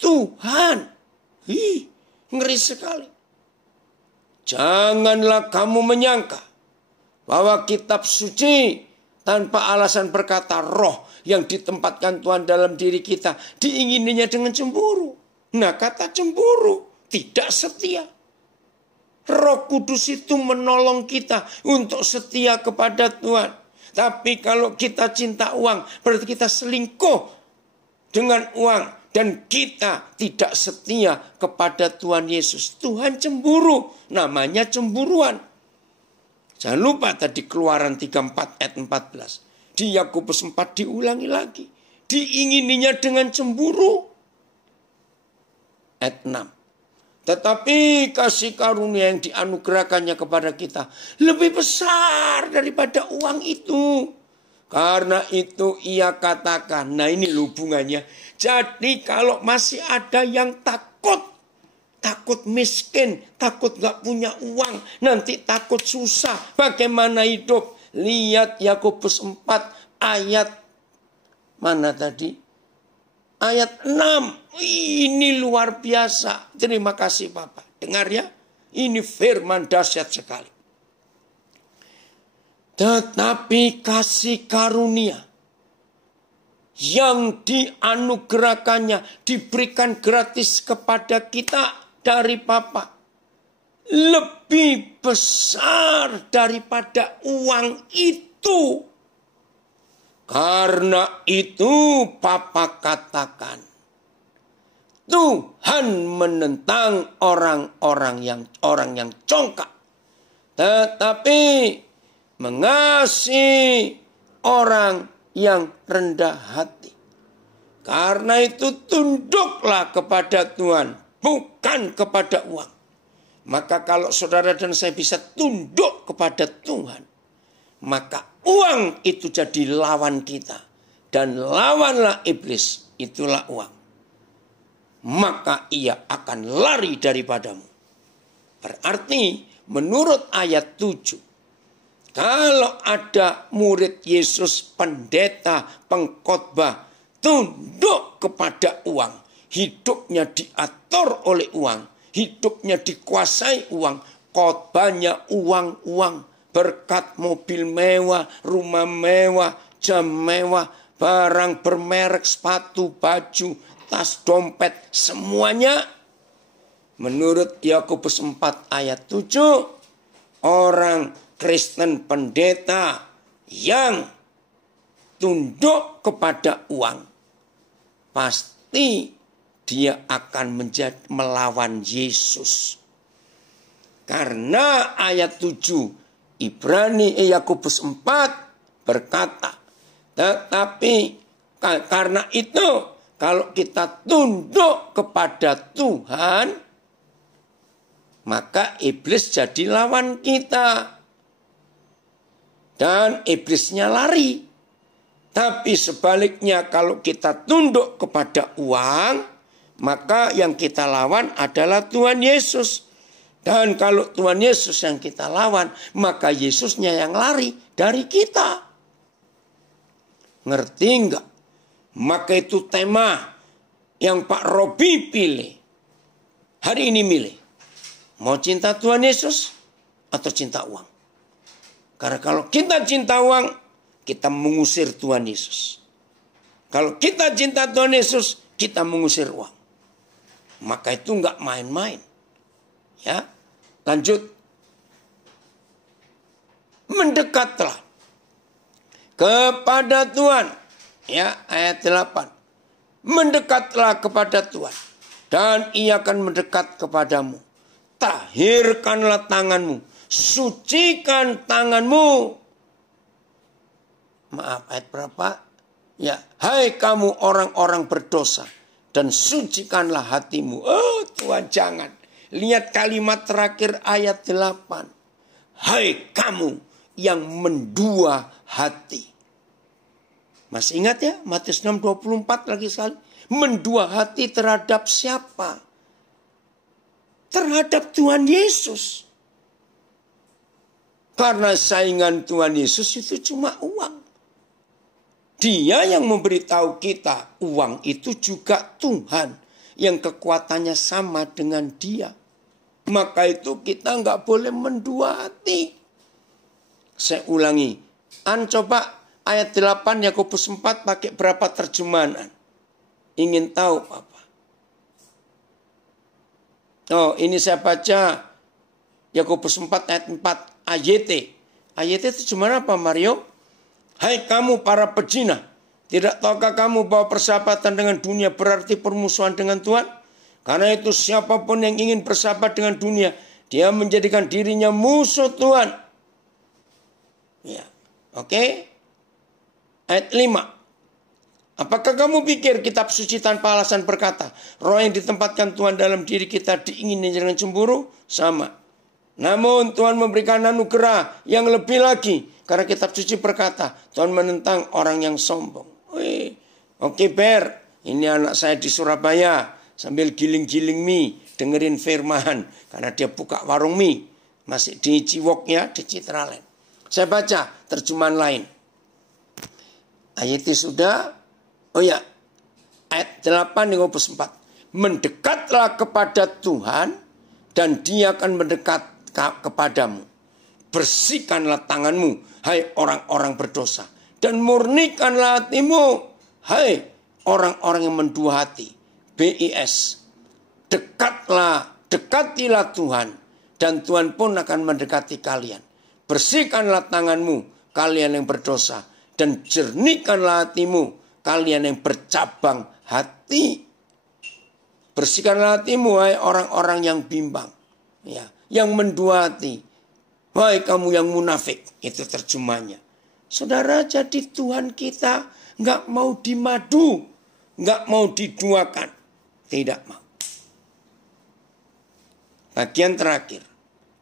Tuhan. Ngeri sekali. Janganlah kamu menyangka bahwa kitab suci tanpa alasan berkata roh yang ditempatkan Tuhan dalam diri kita diingininya dengan cemburu. Nah, kata cemburu tidak setia. Roh Kudus itu menolong kita untuk setia kepada Tuhan. Tapi kalau kita cinta uang, berarti kita selingkuh dengan uang. Dan kita tidak setia kepada Tuhan Yesus. Tuhan cemburu, namanya cemburuan. Jangan lupa tadi Keluaran 34 ayat 14. Di Yakobus 4 diulangi lagi. Diingininya dengan cemburu. Ayat 6. Tetapi kasih karunia yang dianugerahkannya kepada kita lebih besar daripada uang itu. Karena itu ia katakan, nah ini hubungannya. Jadi kalau masih ada yang takut miskin, takut gak punya uang, nanti takut susah, bagaimana hidup? Lihat Yakobus 4 ayat mana tadi? Ayat 6. Ini luar biasa. Terima kasih Bapak. Dengar ya, ini firman dahsyat sekali. Tetapi kasih karunia yang dianugerahkannya, diberikan gratis kepada kita dari Bapa, lebih besar daripada uang itu. Karena itu Bapa katakan, Tuhan menentang orang yang congkak, tetapi mengasihi orang yang rendah hati. Karena itu tunduklah kepada Tuhan, bukan kepada uang. Maka kalau saudara dan saya bisa tunduk kepada Tuhan, maka uang itu jadi lawan kita. Dan lawanlah iblis, itulah uang. Maka ia akan lari daripadamu. Berarti menurut ayat 7, kalau ada murid Yesus, pendeta, pengkhotbah, tunduk kepada uang, hidupnya diatur oleh uang, hidupnya dikuasai uang, khotbahnya uang, berkat mobil mewah, rumah mewah, jam mewah, barang bermerek, sepatu, baju, tas, dompet, semuanya. Menurut Yakobus 4 ayat 7, orang Kristen pendeta yang tunduk kepada uang, pasti dia akan melawan Yesus. Karena ayat 7 Yakobus 4 berkata, tetapi karena itu kalau kita tunduk kepada Tuhan, maka iblis jadi lawan kita. Dan iblisnya lari. Tapi sebaliknya kalau kita tunduk kepada uang, maka yang kita lawan adalah Tuhan Yesus. Dan kalau Tuhan Yesus yang kita lawan, maka Yesusnya yang lari dari kita. Ngerti enggak? Maka itu tema yang Pak Robi pilih. Hari ini milih. Mau cinta Tuhan Yesus atau cinta uang? Karena kalau kita cinta uang, kita mengusir Tuhan Yesus. Kalau kita cinta Tuhan Yesus, kita mengusir uang. Maka itu enggak main-main. Ya, lanjut. Mendekatlah kepada Tuhan. Ya, ayat 8. Mendekatlah kepada Tuhan, dan Ia akan mendekat kepadamu. Tahirkanlah tanganmu, sucikan tanganmu. Maaf, ayat berapa? Ya, hai kamu orang-orang berdosa, dan sucikanlah hatimu. Oh Tuhan, jangan. Lihat kalimat terakhir ayat 8. Hai kamu yang mendua hati. Masih ingat ya? Matius 6:24 lagi sekali. Mendua hati terhadap siapa? Terhadap Tuhan Yesus. Karena saingan Tuhan Yesus itu cuma uang. Dia yang memberitahu kita uang itu juga Tuhan. Yang kekuatannya sama dengan dia. Maka itu kita nggak boleh mendua hati. Saya ulangi. Coba ayat 8 Yakobus 4 pakai berapa terjemahan? Ingin tahu apa? Oh, ini saya baca Yakobus 4 ayat 4 AYT. AYT itu cuma apa, Mario? Hai kamu para pezina, tidak tahukah kamu bahwa persahabatan dengan dunia berarti permusuhan dengan Tuhan? Karena itu siapapun yang ingin bersahabat dengan dunia, dia menjadikan dirinya musuh Tuhan. Ya, oke. Ayat 5. Apakah kamu pikir kitab suci tanpa alasan berkata, roh yang ditempatkan Tuhan dalam diri kita diingini dengan cemburu? Sama. Namun Tuhan memberikan anugerah yang lebih lagi. Karena kitab suci berkata, Tuhan menentang orang yang sombong. Oke, Ber, ini anak saya di Surabaya. Sambil giling-giling mie, dengerin firman. Karena dia buka warung mie. Masih di Ciwok ya, di Citraland. Saya baca terjemahan lain. Ayatnya sudah. Oh ya, ayat 8 Yakobus 4. Mendekatlah kepada Tuhan dan Dia akan mendekat kepadamu. Bersihkanlah tanganmu, hai orang-orang berdosa. Dan murnikanlah hatimu, hai orang-orang yang mendua hati. BIS. Dekatilah Tuhan. Dan Tuhan pun akan mendekati kalian. Bersihkanlah tanganmu, kalian yang berdosa. Dan jernihkanlah hatimu, kalian yang bercabang hati. Bersihkanlah hatimu, hai orang-orang yang bimbang. Ya, yang mendua hati. Wahai kamu yang munafik. Itu terjemahnya. Saudara, jadi Tuhan kita nggak mau dimadu. Nggak mau diduakan. Tidak mau. bagian terakhir,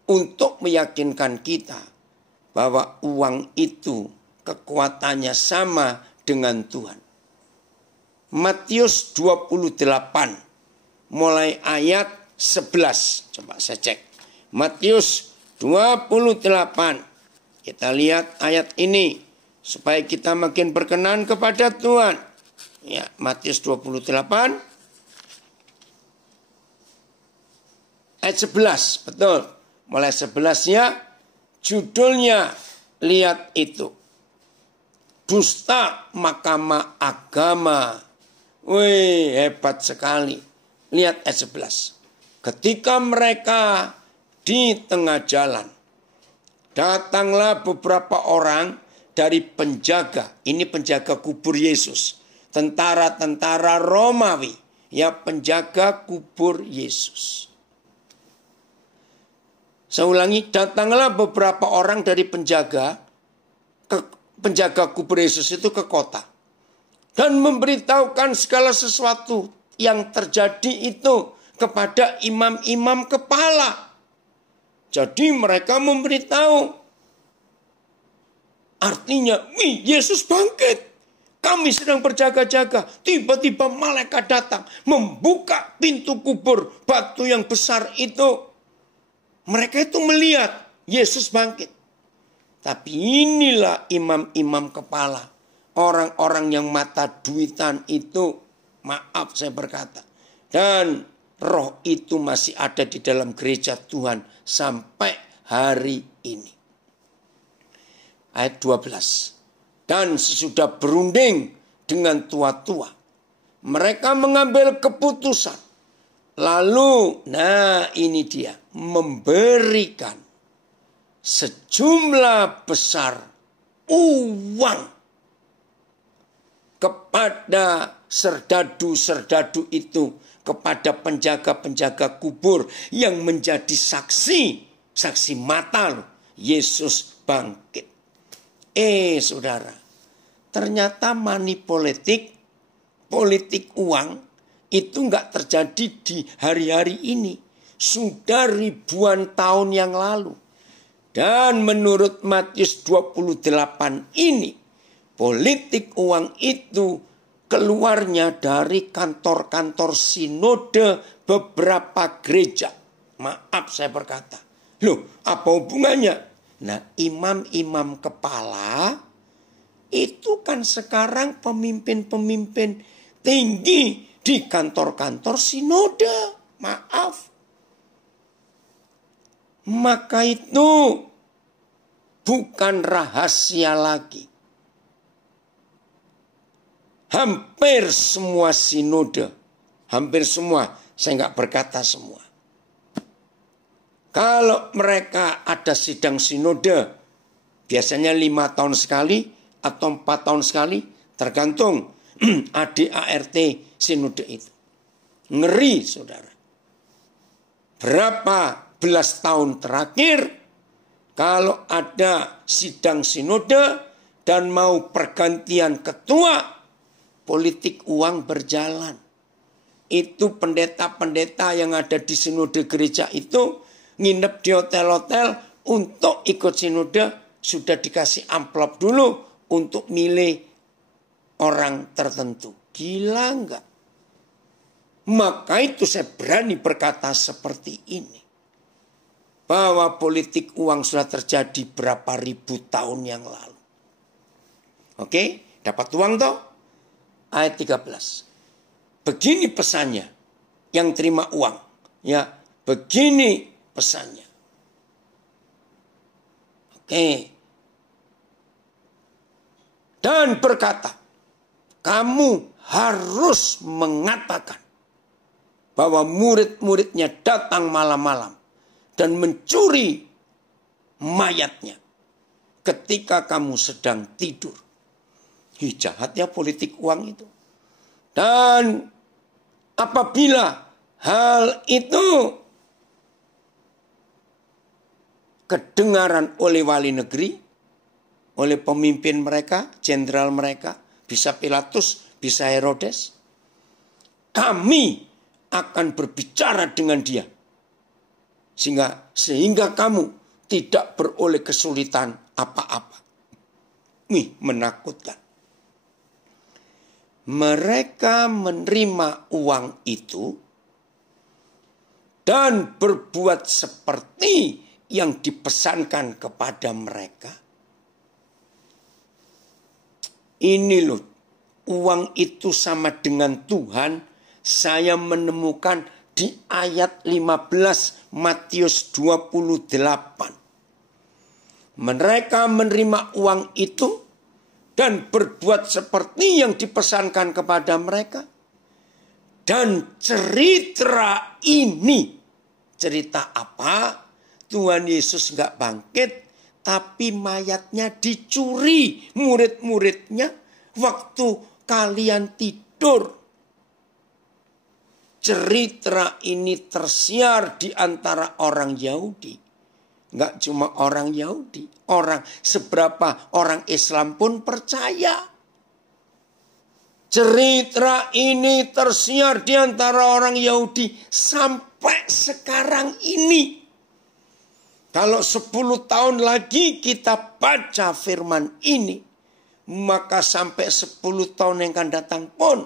untuk meyakinkan kita bahwa uang itu kekuatannya sama dengan Tuhan. Matius 28 mulai ayat 11. Coba saya cek. Matius 28. Kita lihat ayat ini supaya kita makin berkenan kepada Tuhan. Ya, Matius 28 ayat 11. Betul. Mulai 11-nya judulnya lihat itu. Dusta Mahkamah Agama. Wih, hebat sekali. Lihat ayat 11. Ketika mereka di tengah jalan, datanglah beberapa orang dari penjaga. Ini penjaga kubur Yesus. Tentara-tentara Romawi. Ya, penjaga kubur Yesus. Saya ulangi, datanglah beberapa orang dari penjaga kubur Yesus itu ke kota. Dan memberitahukan segala sesuatu yang terjadi itu kepada imam-imam kepala. Jadi mereka memberitahu. Artinya, Yesus bangkit. Kami sedang berjaga-jaga. Tiba-tiba malaikat datang. Membuka pintu kubur batu yang besar itu. Mereka itu melihat Yesus bangkit. Tapi inilah imam-imam kepala. Orang-orang yang mata duitan itu, maaf saya berkata. Dan roh itu masih ada di dalam gereja Tuhan sampai hari ini. Ayat 12. Dan sesudah berunding dengan tua-tua, mereka mengambil keputusan. Lalu, nah ini dia, memberikan sejumlah besar uang kepada serdadu-serdadu itu, kepada penjaga-penjaga kubur yang menjadi saksi mata loh, Yesus bangkit. Saudara, ternyata money politik uang itu enggak terjadi di hari-hari ini. Sudah ribuan tahun yang lalu. Dan menurut Matius 28 ini, politik uang itu keluarnya dari kantor-kantor sinode beberapa gereja. Maaf saya berkata. Loh, apa hubungannya? Nah, imam-imam kepala itu kan sekarang pemimpin-pemimpin tinggi di kantor-kantor sinode. Maaf. Maka itu bukan rahasia lagi. Hampir semua sinode, hampir semua, saya nggak berkata semua. Kalau mereka ada sidang sinode, biasanya 5 tahun sekali atau 4 tahun sekali, tergantung ADART sinode itu. Ngeri, saudara. Berapa belas tahun terakhir, kalau ada sidang sinode dan mau pergantian ketua, politik uang berjalan. Itu pendeta-pendeta yang ada di sinode gereja itu nginep di hotel-hotel untuk ikut sinode, sudah dikasih amplop dulu untuk milih orang tertentu. Gila enggak? Maka itu saya berani berkata seperti ini. Bahwa politik uang sudah terjadi berapa ribu tahun yang lalu. Oke, dapat uang toh? Ayat 13. Begini pesannya yang terima uang. Ya, begini pesannya. Oke. Dan berkata, kamu harus mengatakan bahwa murid-muridnya datang malam-malam dan mencuri mayatnya ketika kamu sedang tidur. Jahatnya politik uang itu. Dan apabila hal itu kedengaran oleh wali negeri, oleh pemimpin mereka, jenderal mereka, bisa Pilatus, bisa Herodes, kami akan berbicara dengan dia sehingga kamu tidak beroleh kesulitan apa-apa. Menakutkan. Mereka menerima uang itu dan berbuat seperti yang dipesankan kepada mereka. Ini loh, uang itu sama dengan Tuhan. Saya menemukan di ayat 15 Matius 28. Mereka menerima uang itu dan berbuat seperti yang dipesankan kepada mereka. Dan cerita ini, cerita apa? Tuhan Yesus nggak bangkit, tapi mayatnya dicuri murid-muridnya waktu kalian tidur. Cerita ini tersiar di antara orang Yahudi. Nggak cuma orang Yahudi, seberapa orang Islam pun percaya. Cerita ini tersiar di antara orang Yahudi sampai sekarang ini. Kalau 10 tahun lagi kita baca firman ini, maka sampai 10 tahun yang akan datang pun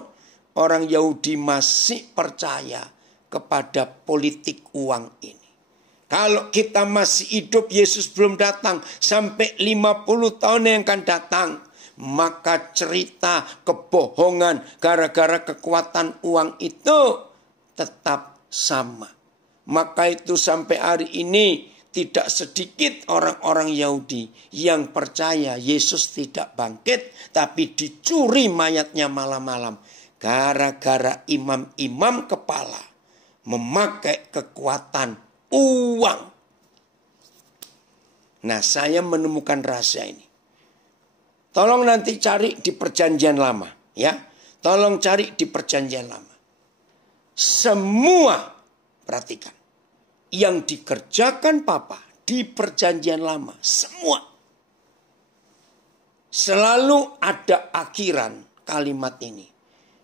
orang Yahudi masih percaya kepada politik uang ini. Kalau kita masih hidup, Yesus belum datang, sampai 50 tahun yang akan datang, maka cerita kebohongan gara-gara kekuatan uang itu tetap sama. Maka itu sampai hari ini tidak sedikit orang-orang Yahudi yang percaya Yesus tidak bangkit, tapi dicuri mayatnya malam-malam. Gara-gara imam-imam kepala memakai kekuatan uang. Nah, saya menemukan rahasia ini. Tolong nanti cari di Perjanjian Lama, ya. Tolong cari di Perjanjian Lama. Semua, perhatikan, yang dikerjakan Papa di Perjanjian Lama, semua selalu ada akhiran kalimat ini.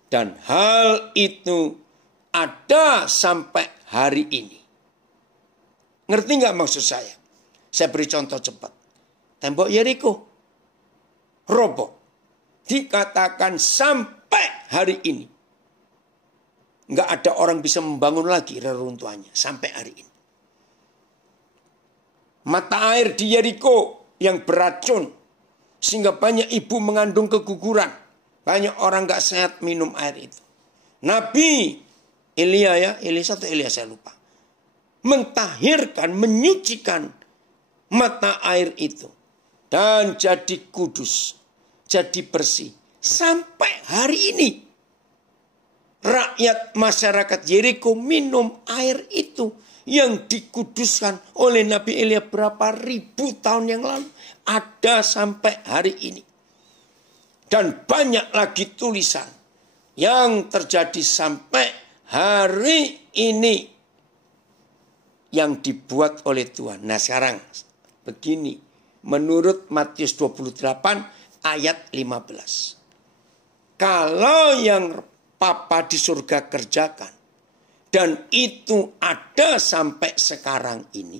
Dan hal itu ada sampai hari ini. Ngerti nggak maksud saya? Saya beri contoh cepat. Tembok Yeriko roboh. Dikatakan sampai hari ini. Nggak ada orang bisa membangun lagi reruntuhannya. Sampai hari ini. Mata air di Yeriko yang beracun. Sehingga banyak ibu mengandung keguguran. Banyak orang nggak sehat minum air itu. Nabi Elia atau Elia saya lupa. Mentahirkan, menyucikan mata air itu. Dan jadi kudus. Jadi bersih. Sampai hari ini. Rakyat masyarakat Yeriko minum air itu. Yang dikuduskan oleh Nabi Elia berapa ribu tahun yang lalu. Ada sampai hari ini. Dan banyak lagi tulisan. Yang terjadi sampai hari ini. Yang dibuat oleh Tuhan. Nah sekarang begini. Menurut Matius 28 ayat 15. Kalau yang Papa di surga kerjakan. Dan itu ada sampai sekarang ini.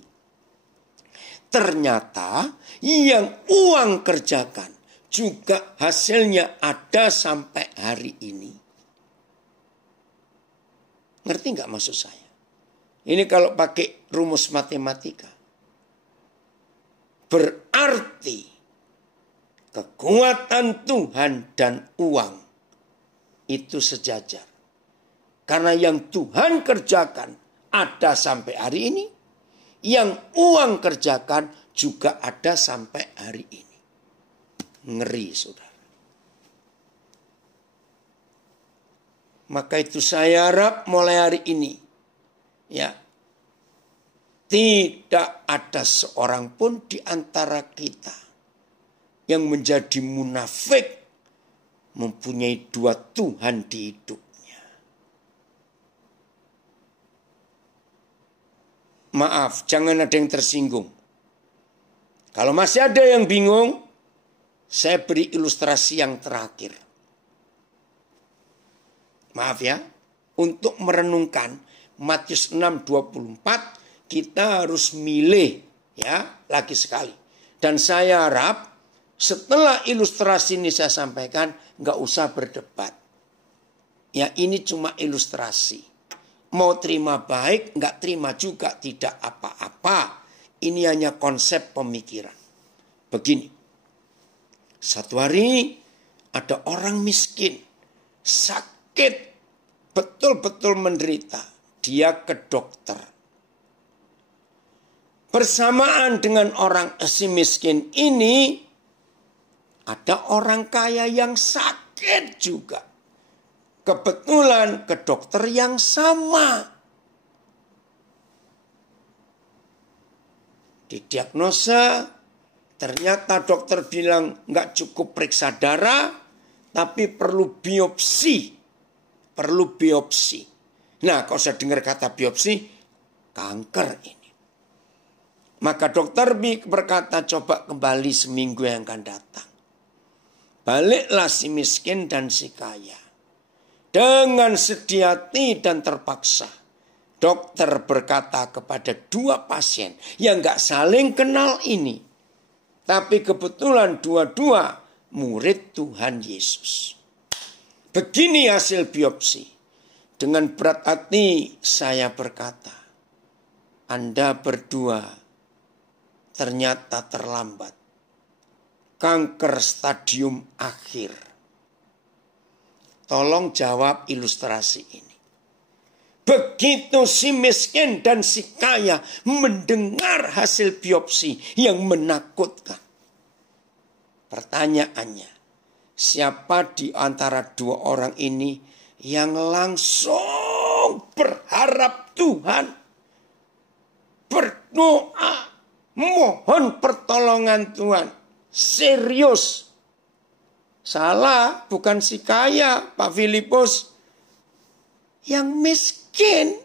Ternyata yang uang kerjakan. Juga hasilnya ada sampai hari ini. Ngerti nggak maksud saya? Ini kalau pakai rumus matematika. Berarti kekuatan Tuhan dan uang itu sejajar. Karena yang Tuhan kerjakan ada sampai hari ini. Yang uang kerjakan juga ada sampai hari ini. Ngeri saudara. Maka itu saya harap mulai hari ini. Ya. Tidak ada seorang pun di antara kita. Yang menjadi munafik. Mempunyai dua Tuhan di hidupnya. Maaf, jangan ada yang tersinggung. Kalau masih ada yang bingung, saya beri ilustrasi yang terakhir. Maaf ya, untuk merenungkan Matius 6:24, kita harus milih, ya, lagi sekali. Dan saya harap setelah ilustrasi ini saya sampaikan, nggak usah berdebat. Ya, ini cuma ilustrasi. Mau terima baik, nggak terima juga tidak apa-apa. Ini hanya konsep pemikiran. Begini, satu hari ada orang miskin, sakit, betul-betul menderita. Dia ke dokter. Bersamaan dengan orang si miskin ini, ada orang kaya yang sakit juga. Kebetulan ke dokter yang sama. Didiagnosa, ternyata dokter bilang nggak cukup periksa darah, tapi perlu biopsi. Perlu biopsi. Nah, kalau saya dengar kata biopsi, kanker ini. Maka dokter berkata, coba kembali seminggu yang akan datang. Baliklah si miskin dan si kaya. Dengan sedih hati dan terpaksa, dokter berkata kepada dua pasien yang gak saling kenal ini. Tapi kebetulan dua-dua murid Tuhan Yesus. Begini hasil biopsi. Dengan berat hati saya berkata, Anda berdua ternyata terlambat. Kanker stadium akhir. Tolong jawab ilustrasi ini. Begitu si miskin dan si kaya mendengar hasil biopsi yang menakutkan. Pertanyaannya, siapa di antara dua orang ini yang langsung berharap Tuhan, berdoa, mohon pertolongan Tuhan, serius? Salah, bukan si kaya, Pak Filipus. Yang miskin.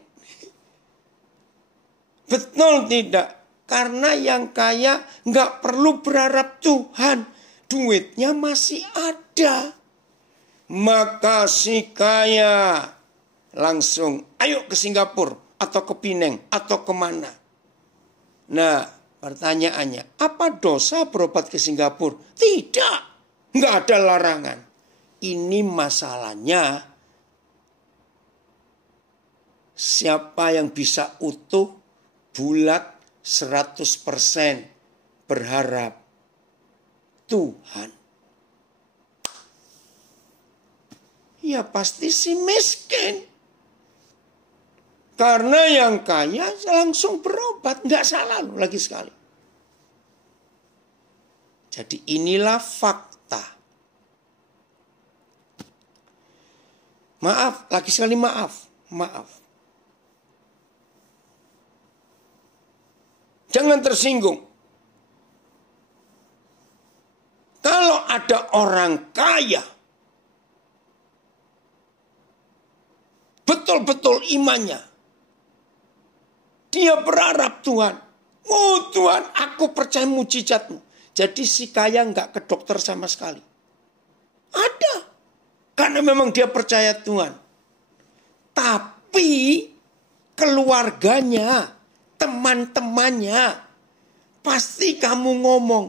Betul tidak? Karena yang kaya nggak perlu berharap Tuhan. Duitnya masih ada. Maka si kaya langsung, ayo ke Singapura atau ke Pineng atau kemana. Nah, pertanyaannya, apa dosa berobat ke Singapura? Tidak. Nggak ada larangan. Ini masalahnya, siapa yang bisa utuh, bulat, 100% berharap Tuhan. Ya pasti si miskin. Karena yang kaya langsung berobat. Nggak salah loh, lagi sekali. Jadi inilah fakta. Maaf, lagi sekali maaf. Jangan tersinggung. Kalau ada orang kaya, betul-betul imannya, dia berharap Tuhan. Oh Tuhan, aku percaya mujizatmu. Jadi si kaya nggak ke dokter sama sekali. Ada. Karena memang dia percaya Tuhan. Tapi keluarganya, teman-temannya, pasti kamu ngomong.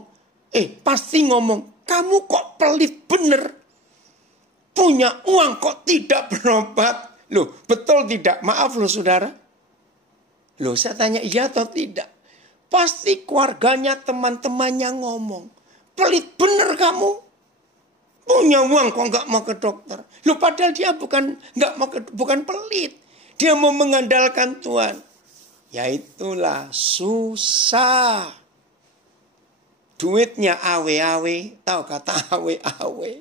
Pasti ngomong, kamu kok pelit bener. Punya uang kok tidak berobat. Loh, betul tidak? Maaf loh saudara. Loh, saya tanya iya atau tidak? Pasti keluarganya, teman-temannya ngomong. Pelit bener kamu. Punya uang kok nggak mau ke dokter. Loh, padahal dia bukan pelit. Dia mau mengandalkan Tuhan. Ya itulah susah. Duitnya awe-awe. Tahu kata awe-awe?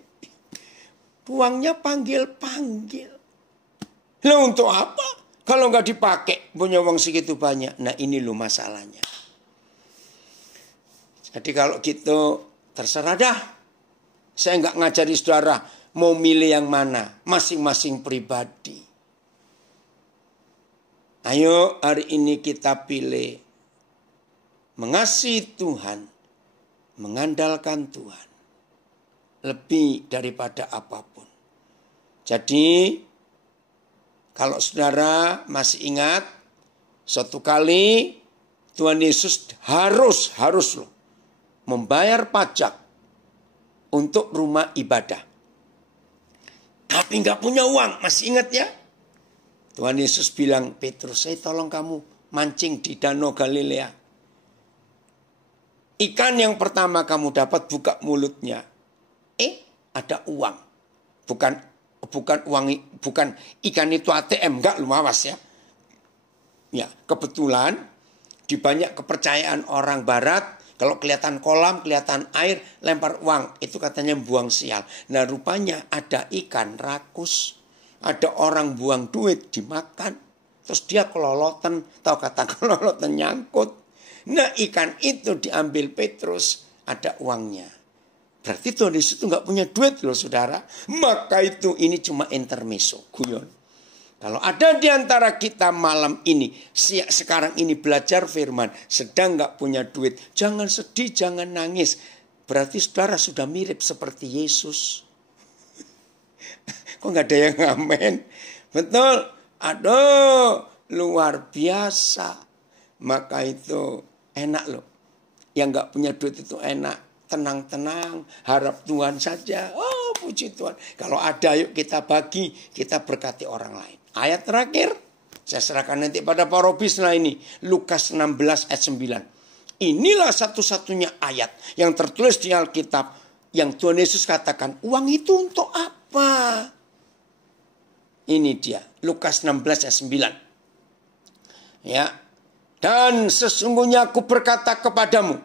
Uangnya panggil-panggil. Lah untuk apa? Kalau nggak dipakai punya uang segitu banyak. Nah ini loh masalahnya. Jadi kalau gitu terserah dah. Saya nggak ngajari saudara mau milih yang mana. Masing-masing pribadi. Ayo hari ini kita pilih. Mengasihi Tuhan. Mengandalkan Tuhan. Lebih daripada apapun. Jadi kalau saudara masih ingat. Suatu kali Tuhan Yesus harus loh membayar pajak untuk rumah ibadah. Tapi nggak punya uang, masih ingat ya? Tuhan Yesus bilang, Petrus, saya tolong kamu mancing di danau Galilea. Ikan yang pertama kamu dapat, buka mulutnya. Ada uang. Bukan ikan itu ATM, enggak, lu awas ya. Ya, kebetulan di banyak kepercayaan orang barat, kalau kelihatan kolam, kelihatan air, lempar uang. Itu katanya buang sial. Nah, rupanya ada ikan rakus. Ada orang buang duit, dimakan. Terus dia kelolotan, tahu kata kelolotan, nyangkut. Nah, ikan itu diambil Petrus, ada uangnya. Berarti Tuhan Yesus itu nggak punya duit loh saudara. Maka itu ini cuma intermezzo, guyon. Kalau ada di antara kita malam ini, sekarang ini belajar firman, sedang nggak punya duit, jangan sedih, jangan nangis. Berarti saudara sudah mirip seperti Yesus. Kok nggak ada yang ngamen? Betul. Aduh, luar biasa. Maka itu enak loh. Yang nggak punya duit itu enak. Tenang-tenang, harap Tuhan saja. Oh, puji Tuhan. Kalau ada, yuk kita bagi, kita berkati orang lain. Ayat terakhir, saya serahkan nanti pada Pak Robi setelah ini. Lukas 16 ayat 9. Inilah satu-satunya ayat yang tertulis di Alkitab yang Tuhan Yesus katakan, uang itu untuk apa? Ini dia, Lukas 16 ayat 9. Ya. Dan sesungguhnya aku berkata kepadamu,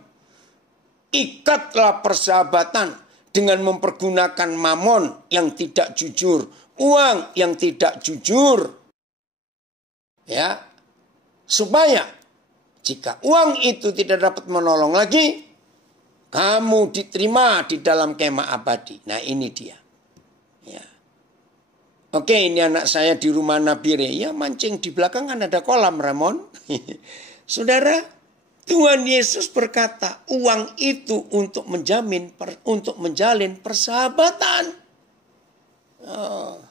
ikatlah persahabatan dengan mempergunakan mamon yang tidak jujur, uang yang tidak jujur. Ya. Supaya jika uang itu tidak dapat menolong lagi, kamu diterima di dalam kemah abadi. Nah, ini dia. Ya. Oke, ini anak saya di rumah Nabire. Ya, mancing di belakang kan ada kolam, Ramon. Saudara, Tuhan Yesus berkata, uang itu untuk menjalin persahabatan. Oh.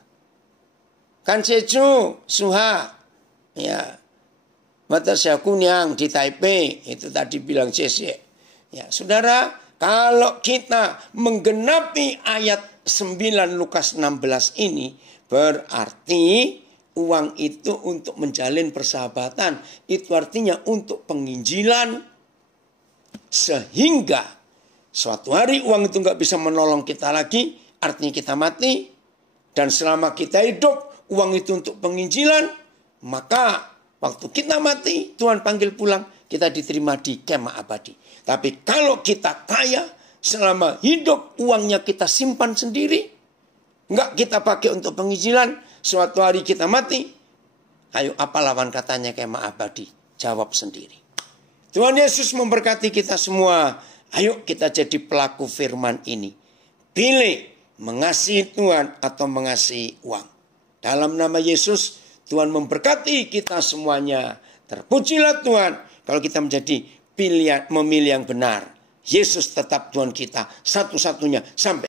Kan Seju, Suha, ya, mata saya Kunyang di Taipei, itu tadi bilang Cece. Ya, saudara, kalau kita menggenapi ayat 9 Lukas 16 ini, berarti uang itu untuk menjalin persahabatan. Itu artinya untuk penginjilan. Sehingga suatu hari uang itu nggak bisa menolong kita lagi. Artinya kita mati. Dan selama kita hidup, uang itu untuk penginjilan. Maka waktu kita mati, Tuhan panggil pulang. Kita diterima di kemah abadi. Tapi kalau kita kaya, selama hidup uangnya kita simpan sendiri. Enggak kita pakai untuk penginjilan. Suatu hari kita mati. Ayo apa lawan katanya kemah abadi? Jawab sendiri. Tuhan Yesus memberkati kita semua. Ayo kita jadi pelaku firman ini. Pilih mengasihi Tuhan atau mengasihi uang. Dalam nama Yesus, Tuhan memberkati kita semuanya. Terpujilah Tuhan kalau kita menjadi memilih yang benar. Yesus tetap Tuhan kita satu-satunya sampai